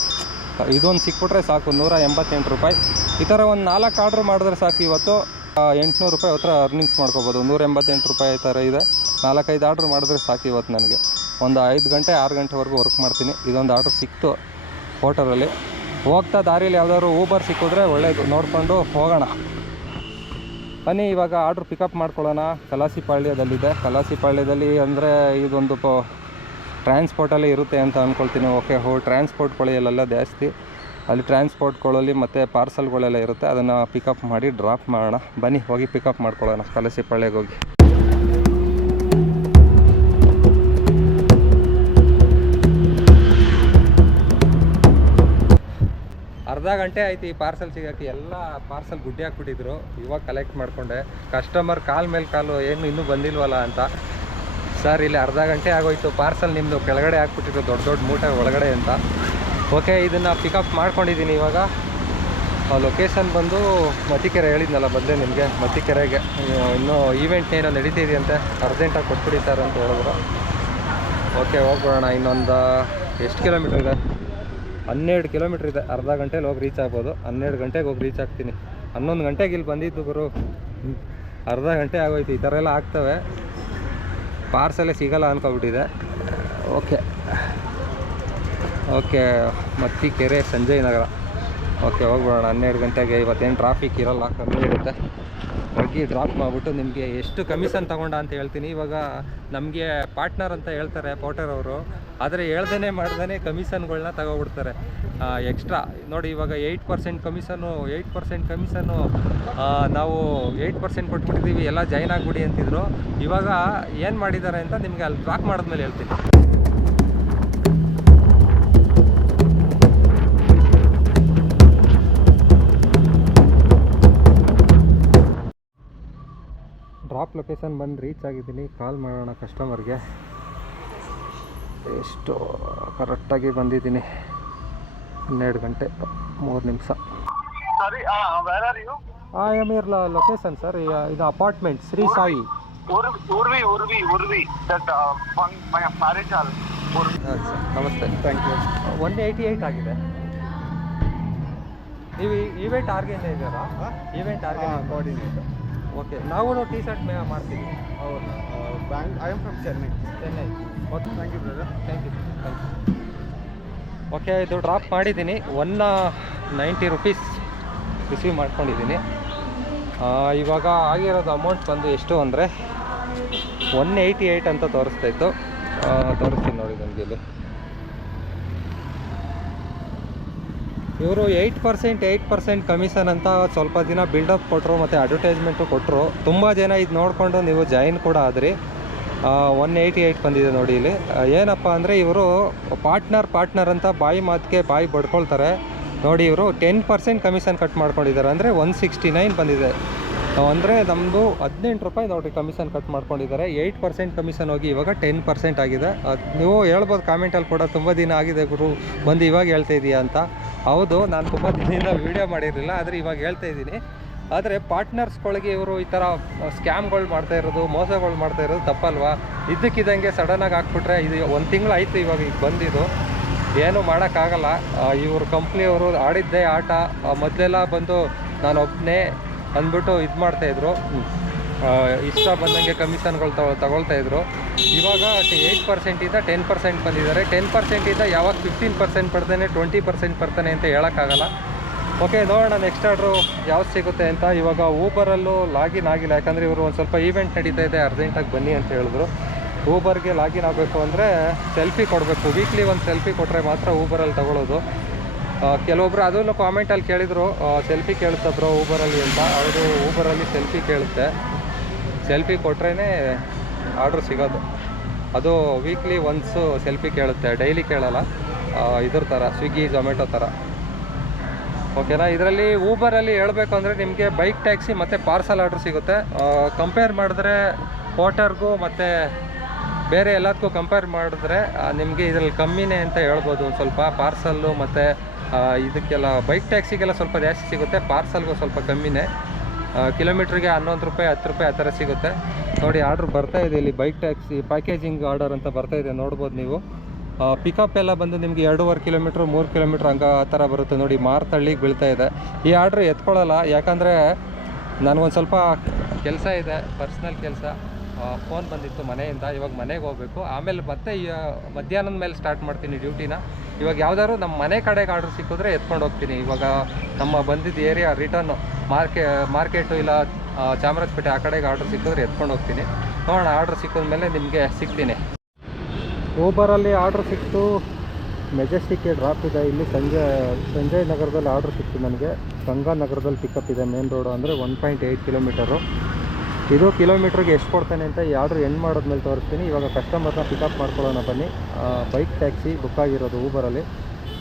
ಇದೊಂದು ಸಿಕ್ಬಿಟ್ರೆ ಸಾಕು, 188 ರೂಪಾಯಿ. ಈ ಥರ ಒಂದು 4 ಆರ್ಡ್ರ್ ಮಾಡಿದ್ರೆ ಸಾಕು. ಇವತ್ತು 800 ರೂಪಾಯಿ ಹತ್ರ ಅರ್ನಿಂಗ್ಸ್ ಮಾಡ್ಕೋಬೋದು. 188 ರೂಪಾಯಿ ಈ ಥರ ಇದೆ. 4-5 ಆರ್ಡ್ರ್ ಮಾಡಿದ್ರೆ ಸಾಕು ಇವತ್ತು ನನಗೆ. ಒಂದು 5 ಗಂಟೆ 6 ಗಂಟೆವರೆಗೂ ವರ್ಕ್ ಮಾಡ್ತೀನಿ. ಇದೊಂದು ಆರ್ಡ್ರ್ ಸಿಕ್ತು ಹೋಟೆಲಲ್ಲಿ. ಹೋಗ್ತಾ ದಾರಿಯಲ್ಲಿ ಯಾವುದಾದ್ರು ಊಬರ್ ಸಿಕ್ಕಿದ್ರೆ ಒಳ್ಳೆಯದು, ನೋಡಿಕೊಂಡು ಹೋಗೋಣ ಬನ್ನಿ. ಇವಾಗ ಆರ್ಡ್ರ್ ಪಿಕಪ್ ಮಾಡ್ಕೊಳ್ಳೋಣ. ಕಲಾಸಿಪಾಳ್ಯದಲ್ಲಿದೆ. ಕಲಾಸಿಪಾಳ್ಯದಲ್ಲಿ ಅಂದರೆ ಇದೊಂದು ಟ್ರಾನ್ಸ್ಪೋರ್ಟಲ್ಲೇ ಇರುತ್ತೆ ಅಂತ ಅಂದ್ಕೊಳ್ತೀನಿ. ಓಕೆ, ಟ್ರಾನ್ಸ್ಪೋರ್ಟ್ಗಳೆಲ್ಲ ಜಾಸ್ತಿ ಅಲ್ಲಿ ಟ್ರಾನ್ಸ್ಪೋರ್ಟ್ಗಳಲ್ಲಿ ಮತ್ತು ಪಾರ್ಸಲ್ಗಳೆಲ್ಲ ಇರುತ್ತೆ. ಅದನ್ನು ಪಿಕಪ್ ಮಾಡಿ ಡ್ರಾಪ್ ಮಾಡೋಣ. ಬನ್ನಿ ಹೋಗಿ ಪಿಕಪ್ ಮಾಡ್ಕೊಳ್ಳೋಣ ಕಲಾಸಿಪಾಳ್ಯಕ್ಕೆ ಹೋಗಿ. ಅರ್ಧ ಗಂಟೆ ಆಯ್ತು ಈ ಪಾರ್ಸಲ್ ಸಿಗೋಕ್ಕೆ. ಎಲ್ಲ ಪಾರ್ಸಲ್ ಗುಡ್ಡೆ ಹಾಕ್ಬಿಟ್ಟಿದ್ರು. ಇವಾಗ ಕಲೆಕ್ಟ್ ಮಾಡಿಕೊಂಡೆ. ಕಸ್ಟಮರ್ ಕಾಲ್ ಮೇಲೆ ಕಾಲು, ಏನು ಇನ್ನೂ ಬಂದಿಲ್ವಲ್ಲ ಅಂತ. ಸರ್ ಇಲ್ಲಿ ಅರ್ಧ ಗಂಟೆ ಆಗೋಯ್ತು, ಪಾರ್ಸಲ್ ನಿಮ್ಮದು ಕೆಳಗಡೆ ಹಾಕ್ಬಿಟ್ಟಿದ್ರು, ದೊಡ್ಡ ಮೂಟೆ ಒಳಗಡೆ ಅಂತ. ಓಕೆ, ಇದನ್ನು ಪಿಕಪ್ ಮಾಡ್ಕೊಂಡಿದ್ದೀನಿ. ಇವಾಗ ಲೊಕೇಶನ್ ಬಂದು ಮತ್ತಿಕೆರೆ ಹೇಳಿದ್ನಲ್ಲ ಮೊದಲೇ ನಿಮಗೆ. ಮತ್ತಿಕೆರೆಗೆ ಇನ್ನೂ ಈವೆಂಟ್ ಏನೋ ನಡೀತಿದೆಯಂತೆ, ಅರ್ಜೆಂಟಾಗಿ ಕೊಟ್ಬಿಡಿ ಸರ್ ಅಂತ ಹೇಳಿದ್ರು. ಓಕೆ, ಹೋಗ್ಬಿಡೋಣ. ಇನ್ನೊಂದು ಎಷ್ಟು ಕಿಲೋಮೀಟ್ರ್ ಇದೆ? 12 ಕಿಲೋಮೀಟ್ರ್ ಇದೆ. ಅರ್ಧ ಗಂಟೆಲಿ ಹೋಗಿ ರೀಚ್ ಆಗ್ಬೋದು. 12 ಗಂಟೆಗೆ ಹೋಗಿ ರೀಚ್ ಆಗ್ತೀನಿ. 11 ಗಂಟೆಗೆ ಇಲ್ಲಿ ಬಂದಿದ್ದು ಗುರು, ಅರ್ಧ ಗಂಟೆ ಆಗೋಯ್ತು. ಈ ಥರ ಎಲ್ಲ ಆಗ್ತವೆ, ಪಾರ್ಸಲೇ ಸಿಗಲ್ಲ ಅಂದ್ಕೊಬಿಟ್ಟಿದೆ. ಓಕೆ ಓಕೆ, ಮತ್ತಿಕೆರೆ ಸಂಜಯ್ ನಗರ. ಓಕೆ, ಹೋಗ್ಬಿಡೋಣ. 12 ಗಂಟೆಗೆ. ಇವತ್ತೇನು ಟ್ರಾಫಿಕ್ ಇರೋಲ್ಲ, ಕಮ್ಮಿ ಇರುತ್ತೆ. ಹೋಗಿ ಡ್ರಾಪ್ ಮಾಡಿಬಿಟ್ಟು ನಿಮಗೆ ಎಷ್ಟು ಕಮಿಷನ್ ತೊಗೊಂಡ ಅಂತ ಹೇಳ್ತೀನಿ. ಇವಾಗ ನಮಗೆ ಪಾರ್ಟ್ನರ್ ಅಂತ ಹೇಳ್ತಾರೆ ಪೋಟರ್ ಅವರು, ಆದರೆ ಹೇಳ್ದೇ ಮಾಡ್ದೇ ಕಮಿಷನ್ಗಳನ್ನ ತಗೊಬಿಡ್ತಾರೆ ಎಕ್ಸ್ಟ್ರಾ. ನೋಡಿ, ಇವಾಗ 8% ಕಮಿಷನ್ನು ನಾವು 8% ಕೊಟ್ಬಿಟ್ಟಿದ್ದೀವಿ, ಎಲ್ಲ ಜಾಯ್ನ್ ಆಗಿಬಿಡಿ ಅಂತಿದ್ರು. ಇವಾಗ ಏನು ಮಾಡಿದ್ದಾರೆ ಅಂತ ನಿಮಗೆ ಅಲ್ಲಿ ಡ್ರಾಪ್ ಮಾಡಿದ್ಮೇಲೆ ಹೇಳ್ತೀನಿ. ಡ್ರಾಪ್ ಲೊಕೇಶನ್ ಬಂದು ರೀಚ್ ಆಗಿದ್ದೀನಿ. ಕಾಲ್ ಮಾಡೋಣ ಕಸ್ಟಮರ್ಗೆ. ಎಷ್ಟು ಕರೆಕ್ಟಾಗಿ ಬಂದಿದ್ದೀನಿ, 12 ಗಂಟೆ 3 ನಿಮಿಷ. I am your location sir. ಇದು ಅಪಾರ್ಟ್ಮೆಂಟ್ ಶ್ರೀ ಸಾಯಿ. ನಮಸ್ತೆ, ಥ್ಯಾಂಕ್ ಯು. 188 ಆಗಿದೆ. ನೀವು ಈವೆಂಟ್ ಆರ್ಗನೈಸರ್ ಇದ್ದಾರಾ? Event coordinator. ಓಕೆ, ನಾವು ಟೀ ಶರ್ಟ್ ಮಾಡ್ತೀವಿ. ಹೌದು, I am from Chennai. Okay, thank you brother. Thank you. Okay, ಇದು ಡ್ರಾಪ್ ಮಾಡಿದ್ದೀನಿ. 190 ರೂಪೀಸ್ ರಿಸೀವ್ ಮಾಡ್ಕೊಂಡಿದ್ದೀನಿ. ಇವಾಗ ಆಗಿರೋದು ಅಮೌಂಟ್ ಬಂದು ಎಷ್ಟು ಅಂದರೆ 188 ಅಂತ ತೋರಿಸ್ತಾಯಿತ್ತು. ತೋರಿಸ್ತೀನಿ ನೋಡಿ ನನಗೆ ಇಲ್ಲಿ. ಇವರು 8% ಕಮಿಷನ್ ಅಂತ ಸ್ವಲ್ಪ ದಿನ ಬಿಲ್ಡಪ್ ಕೊಟ್ಟರು ಮತ್ತು ಅಡ್ವರ್ಟೈಸ್ಮೆಂಟು ಕೊಟ್ಟರು. ತುಂಬ ಜನ ಇದು ನೋಡಿಕೊಂಡು ನೀವು ಜಾಯಿನ್ ಕೂಡ ಆದ್ರಿ. 188 ಬಂದಿದೆ ನೋಡಿ ಇಲ್ಲಿ. ಏನಪ್ಪ ಅಂದರೆ ಇವರು ಪಾರ್ಟ್ನರ್ ಅಂತ ಬಾಯಿ ಮಾತಿಗೆ ಬಾಯಿ ಬಡ್ಕೊಳ್ತಾರೆ ನೋಡಿ. ಇವರು 10% ಕಮಿಷನ್ ಕಟ್ ಮಾಡ್ಕೊಂಡಿದ್ದಾರೆ, ಅಂದರೆ 169 ಬಂದಿದೆ. ಅಂದರೆ ನಮ್ಮದು 18 ರೂಪಾಯಿ ನೋಡಿರಿ ಕಮಿಷನ್ ಕಟ್ ಮಾಡ್ಕೊಂಡಿದ್ದಾರೆ. 8% ಕಮಿಷನ್ ಹೋಗಿ ಇವಾಗ 10% ಆಗಿದೆ. ನೀವು ಹೇಳ್ಬೋದು ಕಾಮೆಂಟಲ್ಲಿ ಕೂಡ, ತುಂಬ ದಿನ ಆಗಿದೆ ಗುರು ಬಂದು ಇವಾಗ ಹೇಳ್ತಾ ಇದೆಯಾ ಅಂತ. ಹೌದು, ನಾನು ತುಂಬ ದಿನದಿಂದ ವೀಡಿಯೋ ಮಾಡಿರಲಿಲ್ಲ, ಆದರೆ ಇವಾಗ ಹೇಳ್ತಾ ಇದ್ದೀನಿ. ಆದರೆ ಪಾರ್ಟ್ನರ್ಸ್ಗಳಿಗೆ ಇವರು ಈ ಥರ ಸ್ಕ್ಯಾಮ್ಗಳು ಮಾಡ್ತಾ ಇರೋದು, ಮೋಸಗಳು ಮಾಡ್ತಾ ಇರೋದು ತಪ್ಪಲ್ವಾ? ಇದ್ದಕ್ಕಿದ್ದಂಗೆ ಸಡನ್ನಾಗಿ ಹಾಕ್ಬಿಟ್ರೆ, ಇದು 1 ತಿಂಗಳು ಆಯಿತು ಇವಾಗ ಈಗ ಬಂದಿದ್ದು. ಏನೂ ಮಾಡೋಕ್ಕಾಗಲ್ಲ. ಇವರು ಕಂಪ್ನಿಯವರು ಆಡಿದ್ದೇ ಆಟ. ಮೊದಲೆಲ್ಲ ಬಂದು ನಾನು ಒಬ್ಬನೇ ಅಂದ್ಬಿಟ್ಟು ಇದು ಮಾಡ್ತಾಯಿದ್ರು, ಇಷ್ಟ ಬಂದಂಗೆ ಕಮಿಷನ್ಗಳು ತಗೊಳ್ತಾಯಿದ್ರು. ಇವಾಗ 8%ಇಂದ 10% ಬಂದಿದ್ದಾರೆ. 10%ಇಂದ ಯಾವಾಗ 15% ಬರ್ತಾನೆ 20% ಬರ್ತಾನೆ ಅಂತ ಹೇಳೋಕ್ಕಾಗಲ್ಲ. ಓಕೆ, ನೋಡೋಣ ನೆಕ್ಸ್ಟ್ ಆರ್ಡ್ರು ಯಾವ್ದು ಸಿಗುತ್ತೆ ಅಂತ. ಇವಾಗ ಊಬರಲ್ಲೂ ಲಾಗಿನ್ ಆಗಿಲ್ಲ, ಯಾಕಂದರೆ ಇವರು ಒಂದು ಸ್ವಲ್ಪ ಈವೆಂಟ್ ನಡೀತಾ ಇದೆ, ಅರ್ಜೆಂಟಾಗಿ ಬನ್ನಿ ಅಂತ ಹೇಳಿದ್ರು. ಊಬರ್ಗೆ ಲಾಗಿನ್ ಆಗಬೇಕು ಅಂದರೆ ಸೆಲ್ಫಿ ಕೊಡಬೇಕು. ವೀಕ್ಲಿ ಒಂದು ಸೆಲ್ಫಿ ಕೊಟ್ಟರೆ ಮಾತ್ರ ಊಬರಲ್ಲಿ ತಗೊಳ್ಳೋದು. ಕೆಲವೊಬ್ಬರು ಅದನ್ನು ಕಾಮೆಂಟಲ್ಲಿ ಕೇಳಿದರು, ಸೆಲ್ಫಿ ಕೇಳುತ್ತಾ ಬ್ರೋ ಊಬರಲ್ಲಿ ಅಂತ. ಅವರು ಊಬರಲ್ಲಿ ಸೆಲ್ಫಿ ಕೇಳುತ್ತೆ, ಸೆಲ್ಫಿ ಕೊಟ್ರೇ ಆರ್ಡ್ರ್ ಸಿಗೋದು. ಅದು ವೀಕ್ಲಿ ಒನ್ಸು ಸೆಲ್ಫಿ ಕೇಳುತ್ತೆ, ಡೈಲಿ ಕೇಳಲ್ಲ. ಇದ್ರ ಥರ ಸ್ವಿಗ್ಗಿ ಝೊಮ್ಯಾಟೊ ಥರ. ಓಕೆನಾ? ಇದರಲ್ಲಿ ಊಬರಲ್ಲಿ ಹೇಳಬೇಕು ಅಂದರೆ ನಿಮಗೆ ಬೈಕ್ ಟ್ಯಾಕ್ಸಿ ಮತ್ತು ಪಾರ್ಸಲ್ ಆರ್ಡ್ರ್ ಸಿಗುತ್ತೆ. ಕಂಪೇರ್ ಮಾಡಿದ್ರೆ ಪೋಟರ್ಗೂ ಮತ್ತು ಬೇರೆ ಎಲ್ಲದಕ್ಕೂ ಕಂಪೇರ್ ಮಾಡಿದ್ರೆ ನಿಮಗೆ ಇದರಲ್ಲಿ ಕಮ್ಮಿನೇ ಅಂತ ಹೇಳ್ಬೋದು. ಒಂದು ಸ್ವಲ್ಪ ಪಾರ್ಸಲ್ಲು ಮತ್ತು ಇದಕ್ಕೆಲ್ಲ ಬೈಕ್ ಟ್ಯಾಕ್ಸಿಗೆಲ್ಲ ಸ್ವಲ್ಪ ಜಾಸ್ತಿ ಸಿಗುತ್ತೆ, ಪಾರ್ಸಲ್ಗೂ ಸ್ವಲ್ಪ ಕಮ್ಮಿನೇ. ಕಿಲೋಮೀಟ್ರಿಗೆ 11 ರೂಪಾಯಿ 10 ರೂಪಾಯಿ ಆ ಥರ ಸಿಗುತ್ತೆ. ನೋಡಿ, ಆರ್ಡ್ರ್ ಬರ್ತಾಯಿದೆ ಇಲ್ಲಿ. ಬೈಕ್ ಟ್ಯಾಕ್ಸಿ ಪ್ಯಾಕೇಜಿಂಗ್ ಆರ್ಡರ್ ಅಂತ ಬರ್ತಾಯಿದೆ, ನೋಡ್ಬೋದು ನೀವು. ಪಿಕಪ್ ಎಲ್ಲ ಬಂದು ನಿಮಗೆ 2.5 ಕಿಲೋಮೀಟ್ರ್ 3 ಕಿಲೋಮೀಟ್ರ್ ಹಂಗೆ ಆ ಥರ ಬರುತ್ತೆ ನೋಡಿ. ಮಾರ್ತಳ್ಳಿಗೆ ಬೀಳ್ತಾಯಿದೆ. ಈ ಆರ್ಡ್ರ್ ಎತ್ಕೊಳ್ಳಲ್ಲ, ಯಾಕಂದರೆ ನನಗೊಂದು ಸ್ವಲ್ಪ ಕೆಲಸ ಇದೆ, ಪರ್ಸ್ನಲ್ ಕೆಲಸ. ಫೋನ್ ಬಂದಿತ್ತು ಮನೆಯಿಂದ, ಇವಾಗ ಮನೆಗೆ ಹೋಗಬೇಕು. ಆಮೇಲೆ ಮತ್ತೆ ಮಧ್ಯಾಹ್ನದ ಮೇಲೆ ಸ್ಟಾರ್ಟ್ ಮಾಡ್ತೀನಿ ಡ್ಯೂಟಿನ. ಇವಾಗ ಯಾವ್ದಾದ್ರು ನಮ್ಮ ಮನೆ ಕಡೆಗೆ ಆರ್ಡ್ರ್ ಸಿಕ್ಕಿದ್ರೆ ಎತ್ಕೊಂಡು ಹೋಗ್ತೀನಿ. ಇವಾಗ ನಮ್ಮ ಬಂದಿದ್ದ ಏರಿಯಾ ರಿಟರ್ನು ಮಾರ್ಕೆಟು ಇಲ್ಲ ಚಾಮರಾಜಪೇಟೆ ಆ ಕಡೆಗೆ ಆರ್ಡ್ರ್ ಸಿಕ್ಕಿದ್ರೆ ಎತ್ಕೊಂಡು ಹೋಗ್ತೀನಿ. ನೋಡೋಣ, ಆರ್ಡ್ರ್ ಸಿಕ್ಕಿದ ಮೇಲೆ ನಿಮಗೆ ಸಿಗ್ತೀನಿ. ಊಬರಲ್ಲಿ ಆರ್ಡ್ರ್ ಸಿಕ್ತು, ಮೆಜೆಸ್ಟಿಕ್ಗೆ ಡ್ರಾಪ್ ಇದೆ. ಇಲ್ಲಿ ಸಂಜಯ್ ನಗರದಲ್ಲಿ ಆರ್ಡ್ರ್ ಸಿಕ್ತು ನನಗೆ. ಗಂಗಾನಗರದಲ್ಲಿ ಪಿಕಪ್ ಇದೆ, ಮೇನ್ ರೋಡು. ಅಂದರೆ 1.8 ಕಿಲೋಮೀಟರು. ಇದು ಕಿಲೋಮೀಟ್ರಿಗೆ ಎಷ್ಟು ಕೊಡ್ತಾನೆ ಅಂತ ಈ ಆರ್ಡ್ರ್ ಎಂಡ್ ಮಾಡೋದ್ಮೇಲೆ ತೋರಿಸ್ತೀನಿ. ಇವಾಗ ಕಸ್ಟಮರ್ನ ಪಿಕಪ್ ಮಾಡ್ಕೊಳ್ಳೋಣ ಬನ್ನಿ. ಬೈಕ್ ಟ್ಯಾಕ್ಸಿ ಬುಕ್ ಆಗಿರೋದು ಊಬರಲ್ಲಿ.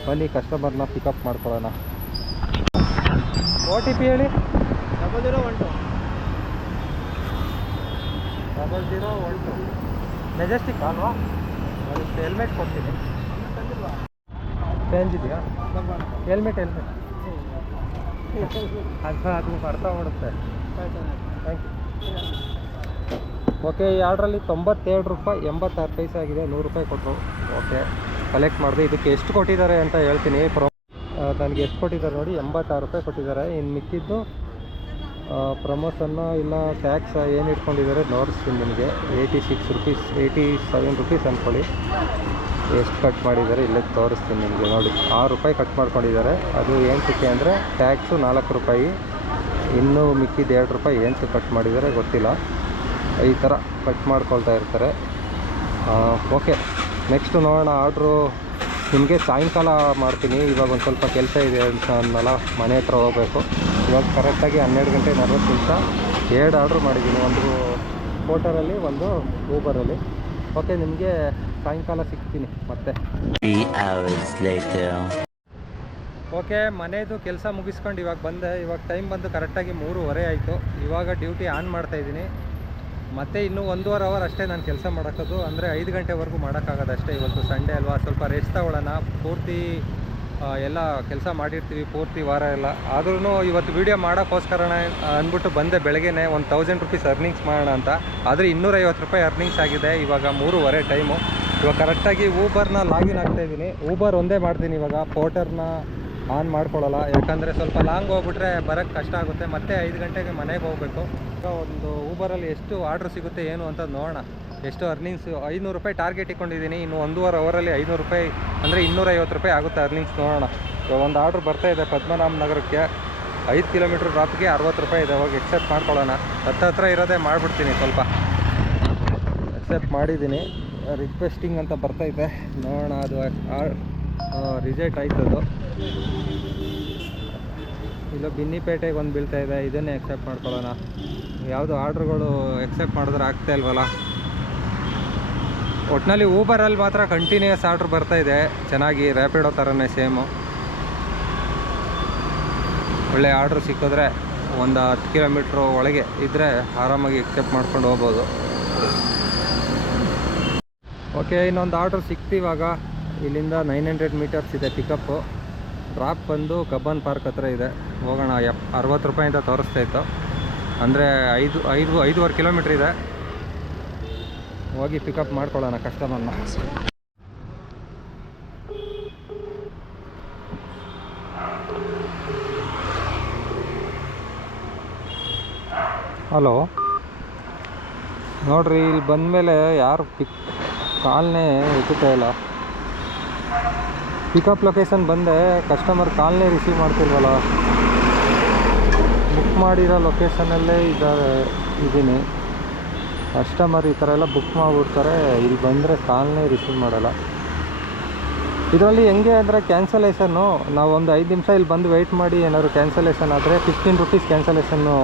ಬನ್ನಿ ಕಸ್ಟಮರ್ನ ಪಿಕಪ್ ಮಾಡ್ಕೊಳ್ಳೋಣ. OTP ಹೇಳಿ. 0012 ಮೆಜೆಸ್ಟಿಕ್ ಅಲ್ವಾ? ಹೆಲ್ಮೆಟ್ ಕೊಡ್ತೀನಿ. ಚೇಂಜ್ ಇದೆಯಾ? ಹೆಲ್ಮೆಟ್ ಅದು ಅರ್ಥ ಮಾಡುತ್ತೆ. Thank you. ಓಕೆ, ಈ ಆರ್ಡ್ರಲ್ಲಿ 97 ರೂಪಾಯಿ 86 ಪೈಸೆ ಆಗಿದೆ. 100 ರೂಪಾಯಿ ಕೊಟ್ಟರು. ಓಕೆ, ಕಲೆಕ್ಟ್ ಮಾಡಿದೆ. ಇದಕ್ಕೆ ಎಷ್ಟು ಕೊಟ್ಟಿದ್ದಾರೆ ಅಂತ ಹೇಳ್ತೀನಿ. ನನಗೆ ಎಷ್ಟು ಕೊಟ್ಟಿದ್ದಾರೆ ನೋಡಿ, 86 ರೂಪಾಯಿ ಕೊಟ್ಟಿದ್ದಾರೆ. ಇನ್ನು ಮಿಕ್ಕಿದ್ದು ಪ್ರಮೋಷನ್ನು ಇಲ್ಲ ಟ್ಯಾಕ್ಸ್ ಏನು ಇಟ್ಕೊಂಡಿದ್ದಾರೆ ನೋಡಿಸ್ತೀನಿ ನಿಮಗೆ. 86 ರೂಪೀಸ್ 87 ರೂಪೀಸ್ ಅಂದ್ಕೊಳ್ಳಿ. ಎಷ್ಟು ಕಟ್ ಮಾಡಿದ್ದಾರೆ ಇಲ್ಲೇ ತೋರಿಸ್ತೀನಿ ನಿಮಗೆ. ನೋಡಿ, 6 ರೂಪಾಯಿ ಕಟ್ ಮಾಡ್ಕೊಂಡಿದ್ದಾರೆ. ಅದು ಏನಕ್ಕೆ ಅಂದರೆ ಟ್ಯಾಕ್ಸು 4 ರೂಪಾಯಿ, ಇನ್ನೂ ಮಿಕ್ಕಿದ್ದು 2 ರೂಪಾಯಿ ಏನಕ್ಕೆ ಕಟ್ ಮಾಡಿದ್ದಾರೆ ಗೊತ್ತಿಲ್ಲ. ಈ ಥರ ಕಟ್ ಮಾಡ್ಕೊಳ್ತಾ ಇರ್ತಾರೆ. ಓಕೆ, ನೆಕ್ಸ್ಟು ನೋಡೋಣ. ಆರ್ಡ್ರು ನಿಮಗೆ ಸಾಯಂಕಾಲ ಮಾಡ್ತೀನಿ. ಇವಾಗ ಒಂದು ಸ್ವಲ್ಪ ಕೆಲಸ ಇದೆ ಅಂತ ಅನ್ನಲ್ಲ, ಮನೆ ಹತ್ರ ಹೋಗಬೇಕು. ಇವಾಗ ಕರೆಕ್ಟಾಗಿ 12 ಗಂಟೆ 40 ನಿಮಿಷ. 2 ಆರ್ಡ್ರ್ ಮಾಡಿದ್ದೀನಿ, ಒಂದು ಸ್ಕೂಟರಲ್ಲಿ, ಒಂದು ಊಬರಲ್ಲಿ. ಓಕೆ, ನಿಮಗೆ ಸಾಯಂಕಾಲ ಸಿಗ್ತೀನಿ ಮತ್ತೆ. ಓಕೆ, ಮನೆಯದು ಕೆಲಸ ಮುಗಿಸ್ಕೊಂಡು ಇವಾಗ ಬಂದೆ. ಇವಾಗ ಟೈಮ್ ಬಂದು ಕರೆಕ್ಟಾಗಿ 3:30 ಆಯಿತು. ಇವಾಗ ಡ್ಯೂಟಿ ಆನ್ ಮಾಡ್ತಾಯಿದ್ದೀನಿ. ಮತ್ತು ಇನ್ನೂ 1.5 ಅವರ್ ಅಷ್ಟೇ ನಾನು ಕೆಲಸ ಮಾಡೋಕ್ಕದು. ಅಂದರೆ 5 ಗಂಟೆವರೆಗೂ ಮಾಡೋಕ್ಕಾಗೋದು ಅಷ್ಟೇ. ಇವತ್ತು ಸಂಡೇ ಅಲ್ವಾ, ಸ್ವಲ್ಪ ರೆಸ್ಟ್ ತಗೊಳ್ಳೋಣ. ಪೂರ್ತಿ ಎಲ್ಲ ಕೆಲಸ ಮಾಡಿರ್ತೀವಿ ಪೂರ್ತಿ ವಾರ ಎಲ್ಲ. ಆದ್ರೂ ಇವತ್ತು ವೀಡಿಯೋ ಮಾಡೋಕ್ಕೋಸ್ಕರ ಅಂದ್ಬಿಟ್ಟು ಬಂದೆ. ಬೆಳಗ್ಗೆನೇ ಒಂದು 1000 ರೂಪೀಸ್ ಅರ್ನಿಂಗ್ಸ್ ಮಾಡೋಣ ಅಂತ. ಆದರೆ 250 ರೂಪಾಯಿ ಅರ್ನಿಂಗ್ಸ್ ಆಗಿದೆ. ಇವಾಗ 3:30 ಟೈಮು. ಇವಾಗ ಕರೆಕ್ಟಾಗಿ ಊಬರ್ನ ಲಾಗಿನ್ ಆಗ್ತಾಯಿದ್ದೀನಿ. ಊಬರ್ ಒಂದೇ ಮಾಡ್ತೀನಿ ಇವಾಗ, ಪೋರ್ಟರ್ನ ಆನ್ ಮಾಡ್ಕೊಳ್ಳಲ್ಲ. ಯಾಕಂದರೆ ಸ್ವಲ್ಪ ಲಾಂಗ್ ಹೋಗ್ಬಿಟ್ರೆ ಬರೋಕ್ಕೆ ಕಷ್ಟ ಆಗುತ್ತೆ. ಮತ್ತೆ 5 ಗಂಟೆಗೆ ಮನೆಗೆ ಹೋಗಬೇಕು. ಒಂದು ಊಬರಲ್ಲಿ ಎಷ್ಟು ಆರ್ಡ್ರ್ ಸಿಗುತ್ತೆ ಏನು ಅಂತ ನೋಡೋಣ. ಎಷ್ಟು ಅರ್ನಿಂಗ್ಸ್ 500 ರೂಪಾಯಿ ಟಾರ್ಗೆಟ್ ಇಟ್ಕೊಂಡಿದ್ದೀನಿ. ಇನ್ನು 1.5 ಅವರಲ್ಲಿ 500 ರೂಪಾಯಿ ಅಂದರೆ 250 ರೂಪಾಯಿ ಆಗುತ್ತೆ ಅರ್ನಿಂಗ್ಸ್. ನೋಡೋಣ. ಒಂದು ಆರ್ಡ್ರ್ ಬರ್ತಾಯಿದೆ ಪದ್ಮನಾಭ ನಗರಕ್ಕೆ, 5 ಕಿಲೋಮೀಟ್ರ್ ಡ್ರಾಪ್ಗೆ 60 ರೂಪಾಯಿ ಇದೆ. ಅವಾಗ ಎಕ್ಸೆಪ್ಟ್ ಮಾಡ್ಕೊಳ್ಳೋಣ. ಹತ್ರ ಇರೋದೇ ಮಾಡಿಬಿಡ್ತೀನಿ. ಸ್ವಲ್ಪ ಎಕ್ಸೆಪ್ಟ್ ಮಾಡಿದ್ದೀನಿ. ರಿಕ್ವೆಸ್ಟಿಂಗ್ ಅಂತ ಬರ್ತೈತೆ, ನೋಡೋಣ. ಅದು ರಿಜೆಕ್ಟ್ ಆಯ್ತದು. ಇಲ್ಲ ಬಿನ್ನಿಪೇಟೆಗೆ ಒಂದು ಬೀಳ್ತಾಯಿದೆ, ಇದನ್ನೇ ಎಕ್ಸೆಪ್ಟ್ ಮಾಡ್ಕೊಳ್ಳೋಣ. ಯಾವುದು ಆರ್ಡ್ರುಗಳು ಎಕ್ಸೆಪ್ಟ್ ಮಾಡಿದ್ರೆ ಆಗ್ತಾ ಇಲ್ವಲ್ಲ. ಒಟ್ಟಿನಲ್ಲಿ ಊಬರಲ್ಲಿ ಮಾತ್ರ ಕಂಟಿನ್ಯೂಯಸ್ ಆರ್ಡ್ರ್ ಬರ್ತಾಯಿದೆ ಚೆನ್ನಾಗಿ. ರ್ಯಾಪಿಡೋ ಥರನೇ ಸೇಮು. ಒಳ್ಳೆ ಆರ್ಡ್ರ್ ಸಿಕ್ಕಿದ್ರೆ ಒಂದು 10 ಕಿಲೋಮೀಟ್ರ್ ಒಳಗೆ ಇದ್ದರೆ ಆರಾಮಾಗಿ ಎಕ್ಸೆಪ್ಟ್ ಮಾಡ್ಕೊಂಡು ಹೋಗ್ಬೋದು. ಓಕೆ, ಇನ್ನೊಂದು ಆರ್ಡ್ರ್ ಸಿಕ್ತಿವಾಗ. ಇಲ್ಲಿಂದ 900 ಮೀಟರ್ಸ್ ಇದೆ ಪಿಕಪ್ಪು. ಡ್ರಾಪ್ ಬಂದು ಕಬ್ಬನ್ ಪಾರ್ಕ್ ಹತ್ರ ಇದೆ. ಹೋಗೋಣ. 60 ರೂಪಾಯಿ ಅಂತ ತೋರಿಸ್ತಾ ಇತ್ತು. ಅಂದರೆ 5.5 ಕಿಲೋಮೀಟ್ರ್ ಇದೆ. ಹೋಗಿ ಪಿಕಪ್ ಮಾಡ್ಕೊಳ್ಳೋಣ ಕಸ್ಟಮರ್ನ. ಹಲೋ, ನೋಡ್ರಿ, ಇಲ್ಲಿ ಬಂದಮೇಲೆ ಯಾರು ಕಾಲ್ನೇ ಎತ್ತುತ್ತಾ ಇಲ್ಲ. ಪಿಕಪ್ ಲೊಕೇಶನ್ ಬಂದೆ, ಕಸ್ಟಮರ್ ಕಾಲ್ನೇ ರಿಸೀವ್ ಮಾಡ್ತಿಲ್ವಲ್ಲ. ಬುಕ್ ಮಾಡಿರೋ ಲೊಕೇಶನಲ್ಲೇ ಇದ್ದೀನಿ. ಕಸ್ಟಮರ್ ಈ ಥರ ಎಲ್ಲ ಬುಕ್ ಮಾಡಿಬಿಡ್ತಾರೆ, ಇಲ್ಲಿ ಬಂದರೆ ಕಾಲ್ನೇ ರಿಸೀವ್ ಮಾಡಲ್ಲ. ಇದರಲ್ಲಿ ಹೆಂಗೆ ಅಂದರೆ ಕ್ಯಾನ್ಸಲೇಷನ್ನು, ನಾವು ಒಂದು 5 ನಿಮಿಷ ಇಲ್ಲಿ ಬಂದು ವೆಯ್ಟ್ ಮಾಡಿ ಏನಾದ್ರು ಕ್ಯಾನ್ಸಲೇಷನ್ ಆದರೆ 15 ರೂಪೀಸ್ ಕ್ಯಾನ್ಸಲೇಷನ್ನು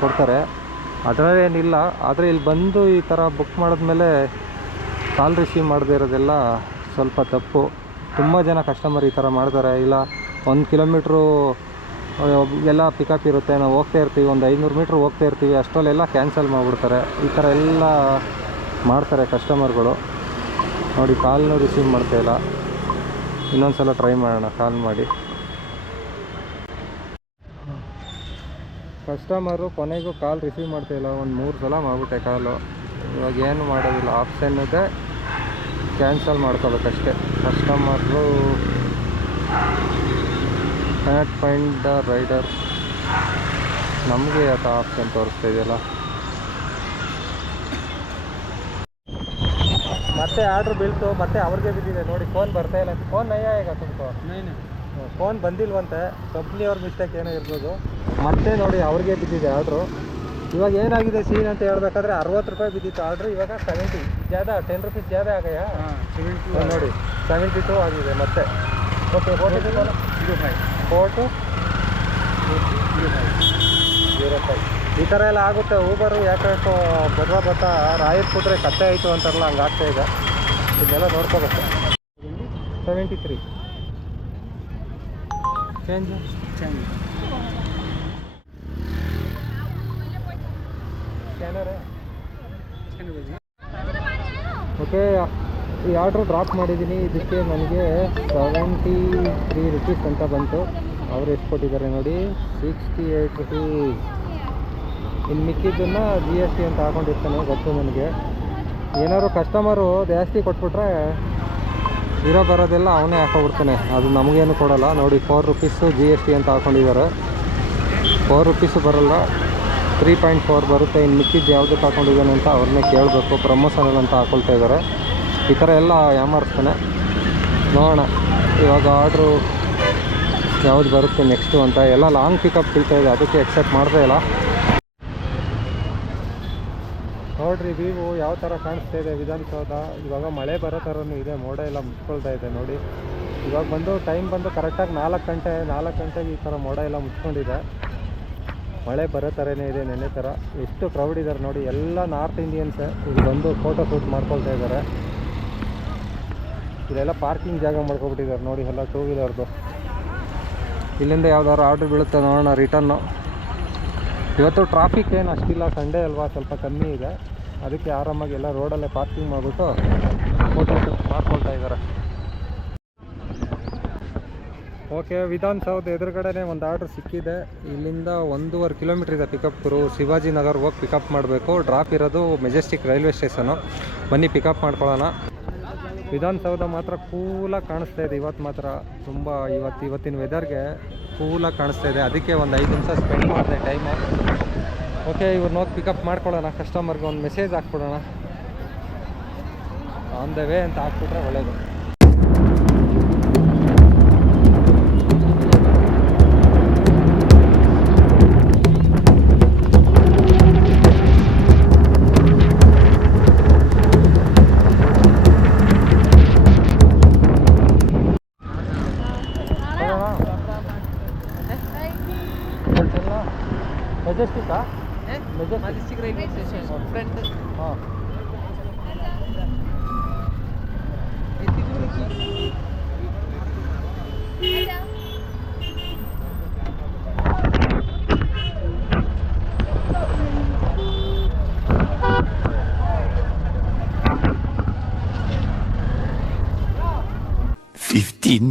ಕೊಡ್ತಾರೆ. ಅದರಲ್ಲೇನಿಲ್ಲ. ಆದರೆ ಇಲ್ಲಿ ಬಂದು ಈ ಥರ ಬುಕ್ ಮಾಡಿದ್ಮೇಲೆ ಕಾಲ್ ರಿಸೀವ್ ಮಾಡದೇ ಇರೋದೆಲ್ಲ ಸ್ವಲ್ಪ ತಪ್ಪು. ತುಂಬ ಜನ ಕಸ್ಟಮರ್ ಈ ಥರ ಮಾಡ್ತಾರೆ. ಇಲ್ಲ 1 ಕಿಲೋಮೀಟ್ರು ಎಲ್ಲ ಪಿಕಪ್ ಇರುತ್ತೆ, ನಾವು ಹೋಗ್ತಾ ಇರ್ತೀವಿ, ಒಂದು 500 ಮೀಟ್ರ್ ಹೋಗ್ತಾ ಇರ್ತೀವಿ, ಅಷ್ಟರಲ್ಲೆಲ್ಲ ಕ್ಯಾನ್ಸಲ್ ಮಾಡಿಬಿಡ್ತಾರೆ. ಈ ಥರ ಎಲ್ಲ ಮಾಡ್ತಾರೆ ಕಸ್ಟಮರ್ಗಳು. ನೋಡಿ, ಕಾಲ್ನೂ ರಿಸೀವ್ ಮಾಡ್ತಾಯಿಲ್ಲ. ಇನ್ನೊಂದು ಸಲ ಟ್ರೈ ಮಾಡೋಣ ಕಾಲ್ ಮಾಡಿ. ಕಸ್ಟಮರು ಕೊನೆಗೂ ಕಾಲ್ ರಿಸೀವ್ ಮಾಡ್ತಾಯಿಲ್ಲ. ಒಂದು 3 ಸಲ ಮಾಡಿಬಿಟ್ಟೆ ಕಾಲು. ಇವಾಗ ಏನು ಮಾಡೋದಿಲ್ಲ, ಆಪ್ಷನ್ ಇದೆ, ಕ್ಯಾನ್ಸಲ್ ಮಾಡ್ಕೋಬೇಕಷ್ಟೆ. Customer can find the rider. ನಮಗೆ ಅದು ಆಪ್ಷನ್ ತೋರಿಸ್ತಾ ಇದೆಯಲ್ಲ. ಮತ್ತೆ ಆರ್ಡ್ರ್ ಬೀಳ್ತು, ಮತ್ತೆ ಅವ್ರಿಗೆ ಬಿದ್ದಿದೆ ನೋಡಿ. ಫೋನ್ ಬರ್ತಾಯಿಲ್ಲ. ಫೋನ್ ನಯ್ಯ ಈಗ ತುಮಕೋ ಫೋನ್ ಬಂದಿಲ್ವಂತೆ. ಕಂಪ್ನಿ ಅವ್ರ ಮಿಸ್ಟೇಕ್ ಏನೋ ಇರ್ಬೋದು. ಮತ್ತೆ ನೋಡಿ ಅವ್ರಿಗೆ ಬಿದ್ದಿದೆ ಆರ್ಡ್ರು. ಇವಾಗ ಏನಾಗಿದೆ ಸೀನ್ ಅಂತ ಹೇಳ್ಬೇಕಾದ್ರೆ 60 ರೂಪಾಯಿ ಬಿದ್ದಿತ್ತು ಆರ್ಡ್ರು. ಇವಾಗ 70 ಜ್ಯಾದಾ 10 ರೂಪೀಸ್ ಜ್ಯಾದಾ ಆಗಯ್ಯ. 72 ನೋಡಿ, 72 ಆಗಿದೆ ಮತ್ತೆ. ಓಕೆ, 4205 ಈ ಥರ ಎಲ್ಲ ಆಗುತ್ತೆ. ಊಬರು ಯಾಕೆ ಬರ್ತಾ ರಾಯರ್ಪುಟ್ರೆ ಕತ್ತೆ ಆಯಿತು ಅಂತಾರಲ್ಲ, ಹಂಗೆ ಆಗ್ತಾ ಇದೆ. ಇದನ್ನೆಲ್ಲ ನೋಡ್ಕೋಬೇಕು. 73 ಚೇಂಜ್ ಸ್ಕ್ಯಾನರೇ. ಓಕೆ, ಈ ಆರ್ಡ್ರು ಡ್ರಾಪ್ ಮಾಡಿದ್ದೀನಿ. ಇದಕ್ಕೆ ನನಗೆ 73 ರುಪೀಸ್ ಅಂತ ಬಂತು. ಅವರು ಎಷ್ಟು ಕೊಟ್ಟಿದ್ದಾರೆ ನೋಡಿ, 68 ರುಪೀಸ್. ಇನ್ನು ಮಿಕ್ಕಿದ್ದನ್ನು GST ಅಂತ ಹಾಕೊಂಡಿರ್ತಾನೆ, ಗೊತ್ತು ನನಗೆ. ಏನಾದ್ರು ಕಸ್ಟಮರು ಜಾಸ್ತಿ ಕೊಟ್ಬಿಟ್ರೆ ಇರೋ ಬರೋದೆಲ್ಲ ಅವನೇ ಹಾಕೊಬಿಡ್ತಾನೆ, ಅದು ನಮಗೇನು ಕೊಡೋಲ್ಲ. ನೋಡಿ 4 ರುಪೀಸು GST ಅಂತ ಹಾಕೊಂಡಿದ್ದಾರೆ. 4 ರುಪೀಸು ಬರೋಲ್ಲ, 3.4 ಬರುತ್ತೆ. ಇನ್ನು ಮಿಕ್ಕಿದ್ದು ಯಾವುದಕ್ಕೆ ಹಾಕೊಂಡಿದ್ದಾನೆ ಅಂತ ಅವ್ರನ್ನೇ ಕೇಳಬೇಕು. ಪ್ರಮೋಷನಲ್ ಅಂತ ಹಾಕೊಳ್ತಾ ಇದ್ದಾರೆ. ಈ ಥರ ಎಲ್ಲ ಯಾಮಾರಿಸ್ತಾನೆ. ನೋಡೋಣ ಇವಾಗ ಆರ್ಡ್ರು ಯಾವುದು ಬರುತ್ತೆ ನೆಕ್ಸ್ಟು ಅಂತ. ಎಲ್ಲ ಲಾಂಗ್ ಪಿಕಪ್ ಬೀಳ್ತಾಯಿದೆ, ಅದಕ್ಕೆ ಎಕ್ಸೆಪ್ಟ್ ಮಾಡ್ತಾ ಇಲ್ಲ. ನೋಡಿರಿ ವ್ಯೂ ಯಾವ ಥರ ಕಾಣಿಸ್ತಾ ಇದೆ ವಿಧಾನಸೌಧ. ಇವಾಗ ಮಳೆ ಬರೋ ಥರನೂ ಇದೆ, ಮೋಡ ಎಲ್ಲ ಮುಚ್ಕೊಳ್ತಾ ಇದೆ ನೋಡಿ. ಇವಾಗ ಬಂದು ಟೈಮ್ ಬಂದು ಕರೆಕ್ಟಾಗಿ 4 ಗಂಟೆಗೆ ಈ ಥರ ಮೋಡ ಎಲ್ಲ ಮುಚ್ಕೊಂಡಿದೆ. ಮಳೆ ಬರೋ ಥರನೇ ಇದೆ, ನೆನ್ನೆ ಥರ. ಎಷ್ಟು ಕ್ರೌಡ್ ಇದ್ದಾರೆ ನೋಡಿ, ಎಲ್ಲ ನಾರ್ತ್ ಇಂಡಿಯನ್ಸ್ ಇಲ್ಲಿ ಬಂದು ಫೋಟೋ ಶೂಟ್ ಮಾಡ್ಕೊಳ್ತಾ ಇದ್ದಾರೆ. ಇಲ್ಲೆಲ್ಲ ಪಾರ್ಕಿಂಗ್ ಜಾಗ ಮಾಡ್ಕೊಬಿಟ್ಟಿದ್ದಾರೆ ನೋಡಿ, ಎಲ್ಲ 2 ವೀಲರ್ದು. ಇಲ್ಲಿಂದ ಯಾವ್ದಾದ್ರು ಆರ್ಡ್ರ್ ಬೀಳುತ್ತೆ ನೋಡೋಣ ರಿಟರ್ನು. ಇವತ್ತು ಟ್ರಾಫಿಕ್ ಏನು ಅಷ್ಟಿಲ್ಲ, ಸಂಡೇ ಅಲ್ವಾ, ಸ್ವಲ್ಪ ಕಮ್ಮಿ ಇದೆ. ಅದಕ್ಕೆ ಆರಾಮಾಗಿ ಎಲ್ಲ ರೋಡಲ್ಲೇ ಪಾರ್ಕಿಂಗ್ ಮಾಡಿಬಿಟ್ಟು ಫೋಟೋ ಶೂಟ್ ಮಾಡ್ಕೊಳ್ತಾ ಇದ್ದಾರೆ. ಓಕೆ, ವಿಧಾನಸೌಧ ಎದುರುಗಡೆನೇ ಒಂದು ಆರ್ಡ್ರ್ ಸಿಕ್ಕಿದೆ. ಇಲ್ಲಿಂದ 1.5 ಕಿಲೋಮೀಟ್ರ್ ಇದೆ ಪಿಕಪ್. ಶಿವಾಜಿ ನಗರ್ ಹೋಗಿ ಪಿಕಪ್ ಮಾಡಬೇಕು. ಡ್ರಾಪ್ ಇರೋದು ಮೆಜೆಸ್ಟಿಕ್ ರೈಲ್ವೆ ಸ್ಟೇಷನು. ಬನ್ನಿ ಪಿಕಪ್ ಮಾಡ್ಕೊಳ್ಳೋಣ. ವಿಧಾನಸೌಧ ಮಾತ್ರ ಕೂಲಾಗಿ ಕಾಣಿಸ್ತಾ ಇದೆ ಇವತ್ತು ಮಾತ್ರ. ತುಂಬ ಇವತ್ತಿನ ವೆದರ್ಗೆ ಕೂಲಾಗಿ ಕಾಣಿಸ್ತಾ ಇದೆ. ಅದಕ್ಕೆ ಒಂದು 5 ನಿಮಿಷ ಸ್ಪೆಂಡ್ ಮಾಡಿದೆ ಟೈಮು. ಓಕೆ, ಇವ್ರನ್ನ ಹೋಗಿ ಪಿಕಪ್ ಮಾಡ್ಕೊಳ್ಳೋಣ. ಕಸ್ಟಮರ್ಗೆ ಒಂದು ಮೆಸೇಜ್ ಹಾಕ್ಬಿಡೋಣ, ಆನ್ ದ ವೇ ಅಂತ ಹಾಕ್ಬಿಟ್ರೆ ಒಳ್ಳೆಯದು. ಮೆಜೆಸ್ಟಿಕ್ಕಾ? Majestic railway station front. ಹಾಂ,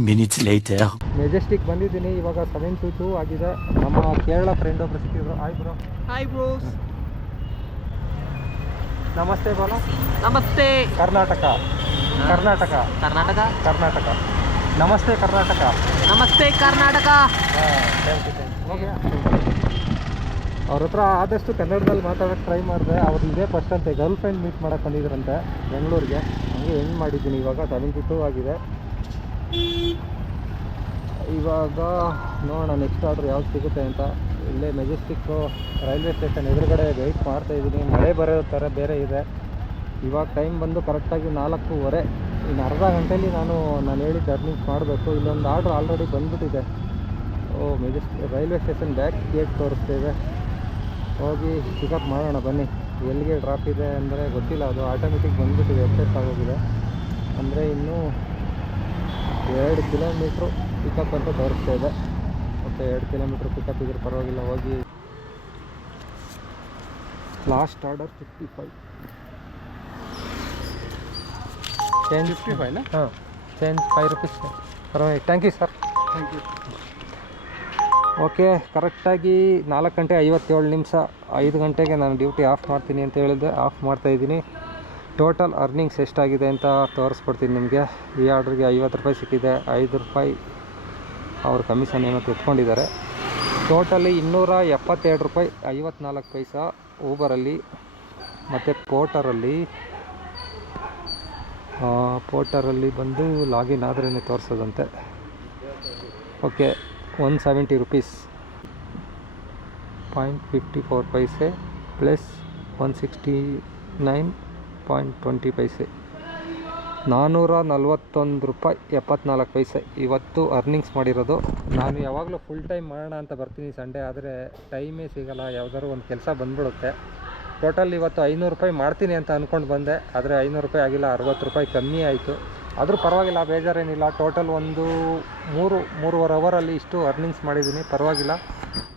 minutes later. ಮೆಜೆಸ್ಟಿಕ್ ಬಂದಿದ್ದೀನಿ. ಇವಾಗ 7:02 ಆಗಿದೆ. ನಮ್ಮ ಕೇರಳ ಫ್ರೆಂಡ್ ಒಬ್ರು ಸಿಕ್ಕಿದ್ರು. Hi bro. Hi bros. ನಮಸ್ತೆ ಬೋಲೋ. ನಮಸ್ತೆ ಕರ್ನಾಟಕ. ಕರ್ನಾಟಕ ಕರ್ನಾಟಕ. ನಮಸ್ತೆ ಕರ್ನಾಟಕ. ನಮಸ್ತೆ ಕರ್ನಾಟಕ. ಓಕೆ, ಅವ್ರ ಹತ್ರ ಆದಷ್ಟು ಕನ್ನಡದಲ್ಲಿ ಮಾತಾಡೋಕ್ಕೆ ಟ್ರೈ ಮಾಡಿದೆ. ಅವ್ರು ಇದೇ ಫಸ್ಟ್ ಅಂತೆ, ಗರ್ಲ್ ಫ್ರೆಂಡ್ ಮೀಟ್ ಮಾಡೋಕ್ಕೆ ಬಂದಿದ್ರಂತೆ ಬೆಂಗಳೂರಿಗೆ. ಹಂಗೆ ಎಂಡ್ ಮಾಡಿದ್ದೀನಿ. ಇವಾಗ 7:02 ಆಗಿದೆ. ಇವಾಗ ನೋಡೋಣ ನೆಕ್ಸ್ಟ್ ಆರ್ಡ್ರ್ ಯಾವ್ದು ಸಿಗುತ್ತೆ ಅಂತ. ಇಲ್ಲೇ ಮೆಜೆಸ್ಟಿಕ್ಕು ರೈಲ್ವೆ ಸ್ಟೇಷನ್ ಎದುರುಗಡೆ ವೆಯ್ಟ್ ಮಾಡ್ತಾಯಿದ್ದೀನಿ. ಮಳೆ ಬರೋ ಥರ ಬೇರೆ ಇದೆ. ಇವಾಗ ಟೈಮ್ ಬಂದು ಕರೆಕ್ಟಾಗಿ 4:15. ಇನ್ನು ಅರ್ಧ ಗಂಟೆಯಲ್ಲಿ ನಾನು ಹೇಳಿದ ಅರ್ನಿಂಗ್ಸ್ ಮಾಡಬೇಕು. ಇಲ್ಲೊಂದು ಆರ್ಡ್ರ್ ಆಲ್ರೆಡಿ ಬಂದುಬಿಟ್ಟಿದೆ. ರೈಲ್ವೆ ಸ್ಟೇಷನ್ ಬ್ಯಾಕ್ ಗೇಟ್ ತೋರಿಸ್ತೇವೆ. ಹೋಗಿ ಪಿಕಪ್ ಮಾಡೋಣ ಬನ್ನಿ. ಎಲ್ಲಿಗೆ ಡ್ರಾಪ್ ಇದೆ ಅಂದರೆ ಗೊತ್ತಿಲ್ಲ, ಅದು ಆಟೋಮೆಟಿಕ್ ಬಂದುಬಿಟ್ಟಿದೆ, ಎಕ್ಸೆಸ್ ಆಗೋಗಿದೆ. ಅಂದರೆ ಇನ್ನೂ 2 ಕಿಲೋಮೀಟ್ರು ಪಿಕಪ್ ಅಂತ ತೋರಿಸ್ತಾ ಇದೆ. ಮತ್ತು 2 ಕಿಲೋಮೀಟ್ರ್ ಪಿಕಪ್ ಇದ್ರೆ ಪರವಾಗಿಲ್ಲ. ಹೋಗಿ ಲಾಸ್ಟ್ ಆರ್ಡರ್ 55. ಚೇಂಜ್ 55ನಾ? ಹಾಂ, ಚೇಂಜ್ 5 ರುಪೀಸ್. ಪರವಾಗಿಲ್ಲ, thank you sir. Thank you. Okay, ಕರೆಕ್ಟಾಗಿ 4:57. 5 ಗಂಟೆಗೆ ನಾನು ಡ್ಯೂಟಿ ಆಫ್ ಮಾಡ್ತೀನಿ ಅಂತ ಹೇಳಿದ್ದೆ, ಆಫ್ ಮಾಡ್ತಾಯಿದ್ದೀನಿ. ಟೋಟಲ್ ಅರ್ನಿಂಗ್ಸ್ ಎಷ್ಟಾಗಿದೆ ಅಂತ ತೋರಿಸ್ಕೊಡ್ತೀನಿ ನಿಮಗೆ. ಈ ಆರ್ಡ್ರಿಗೆ 50 ರೂಪಾಯಿ ಸಿಕ್ಕಿದೆ. 5 ರೂಪಾಯಿ ಅವ್ರ ಕಮಿಷನ್ ಏನೋ ತೆತ್ಕೊಂಡಿದ್ದಾರೆ. ಟೋಟಲಿ 272 ರೂಪಾಯಿ 54 ಪೈಸಾ ಊಬರಲ್ಲಿ. ಮತ್ತು ಪೋರ್ಟರಲ್ಲಿ ಬಂದು ಲಾಗಿನ್ ಆದ್ರೇ ತೋರಿಸೋದಂತೆ. ಓಕೆ, 170 ರುಪೀಸ್ 0.54 ಪೈಸೆ ಪ್ಲಸ್ 169.20 ಪೈಸೆ, 441 ರೂಪಾಯಿ 74 ಪೈಸೆ ಇವತ್ತು ಅರ್ನಿಂಗ್ಸ್ ಮಾಡಿರೋದು. ನಾನು ಯಾವಾಗಲೂ ಫುಲ್ ಟೈಮ್ ಮಾಡೋಣ ಅಂತ ಬರ್ತೀನಿ ಸಂಡೇ, ಆದರೆ ಟೈಮೇ ಸಿಗೋಲ್ಲ, ಯಾವುದಾದ್ರು ಒಂದು ಕೆಲಸ ಬಂದ್ಬಿಡುತ್ತೆ. ಟೋಟಲ್ ಇವತ್ತು 500 ರೂಪಾಯಿ ಮಾಡ್ತೀನಿ ಅಂತ ಅಂದ್ಕೊಂಡು ಬಂದೆ, ಆದರೆ 500 ರೂಪಾಯಿ ಆಗಿಲ್ಲ, 60 ರೂಪಾಯಿ ಕಮ್ಮಿ ಆಯಿತು. ಆದರೂ ಪರವಾಗಿಲ್ಲ, ಬೇಜಾರೇನಿಲ್ಲ. ಟೋಟಲ್ ಒಂದು 3-3.5 ಅವರಲ್ಲಿ ಇಷ್ಟು ಅರ್ನಿಂಗ್ಸ್ ಮಾಡಿದ್ದೀನಿ, ಪರವಾಗಿಲ್ಲ.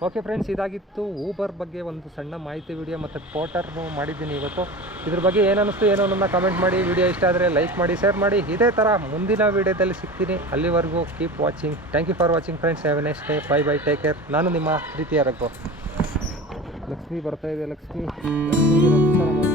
ಓಕೆ ಫ್ರೆಂಡ್ಸ್, ಇದಾಗಿತ್ತು ಊಬರ್ ಬಗ್ಗೆ ಒಂದು ಸಣ್ಣ ಮಾಹಿತಿ ವಿಡಿಯೋ ಮತ್ತು ಪೋರ್ಟರ್ನು ಮಾಡಿದ್ದೀನಿ ಇವತ್ತು. ಇದ್ರ ಬಗ್ಗೆ ಏನನ್ನಿಸ್ತು ಏನೋ ನನ್ನ ಕಮೆಂಟ್ ಮಾಡಿ. ವಿಡಿಯೋ ಇಷ್ಟ ಆದರೆ ಲೈಕ್ ಮಾಡಿ, ಶೇರ್ ಮಾಡಿ. ಇದೇ ಥರ ಮುಂದಿನ ವಿಡಿಯೋದಲ್ಲಿ ಸಿಗ್ತೀನಿ. ಅಲ್ಲಿವರೆಗೂ keep watching. Thank you for watching friends. Have a nice day. Bye bye, take care. ನಾನು ನಿಮ್ಮ ಪ್ರೀತಿಯ ರಘು. ಲಕ್ಷ್ಮಿ ಬರ್ತಾ ಇದೆ. ಲಕ್ಷ್ಮಿಗೆ ನಮಸ್ಕಾರ ಮಾಡಿ.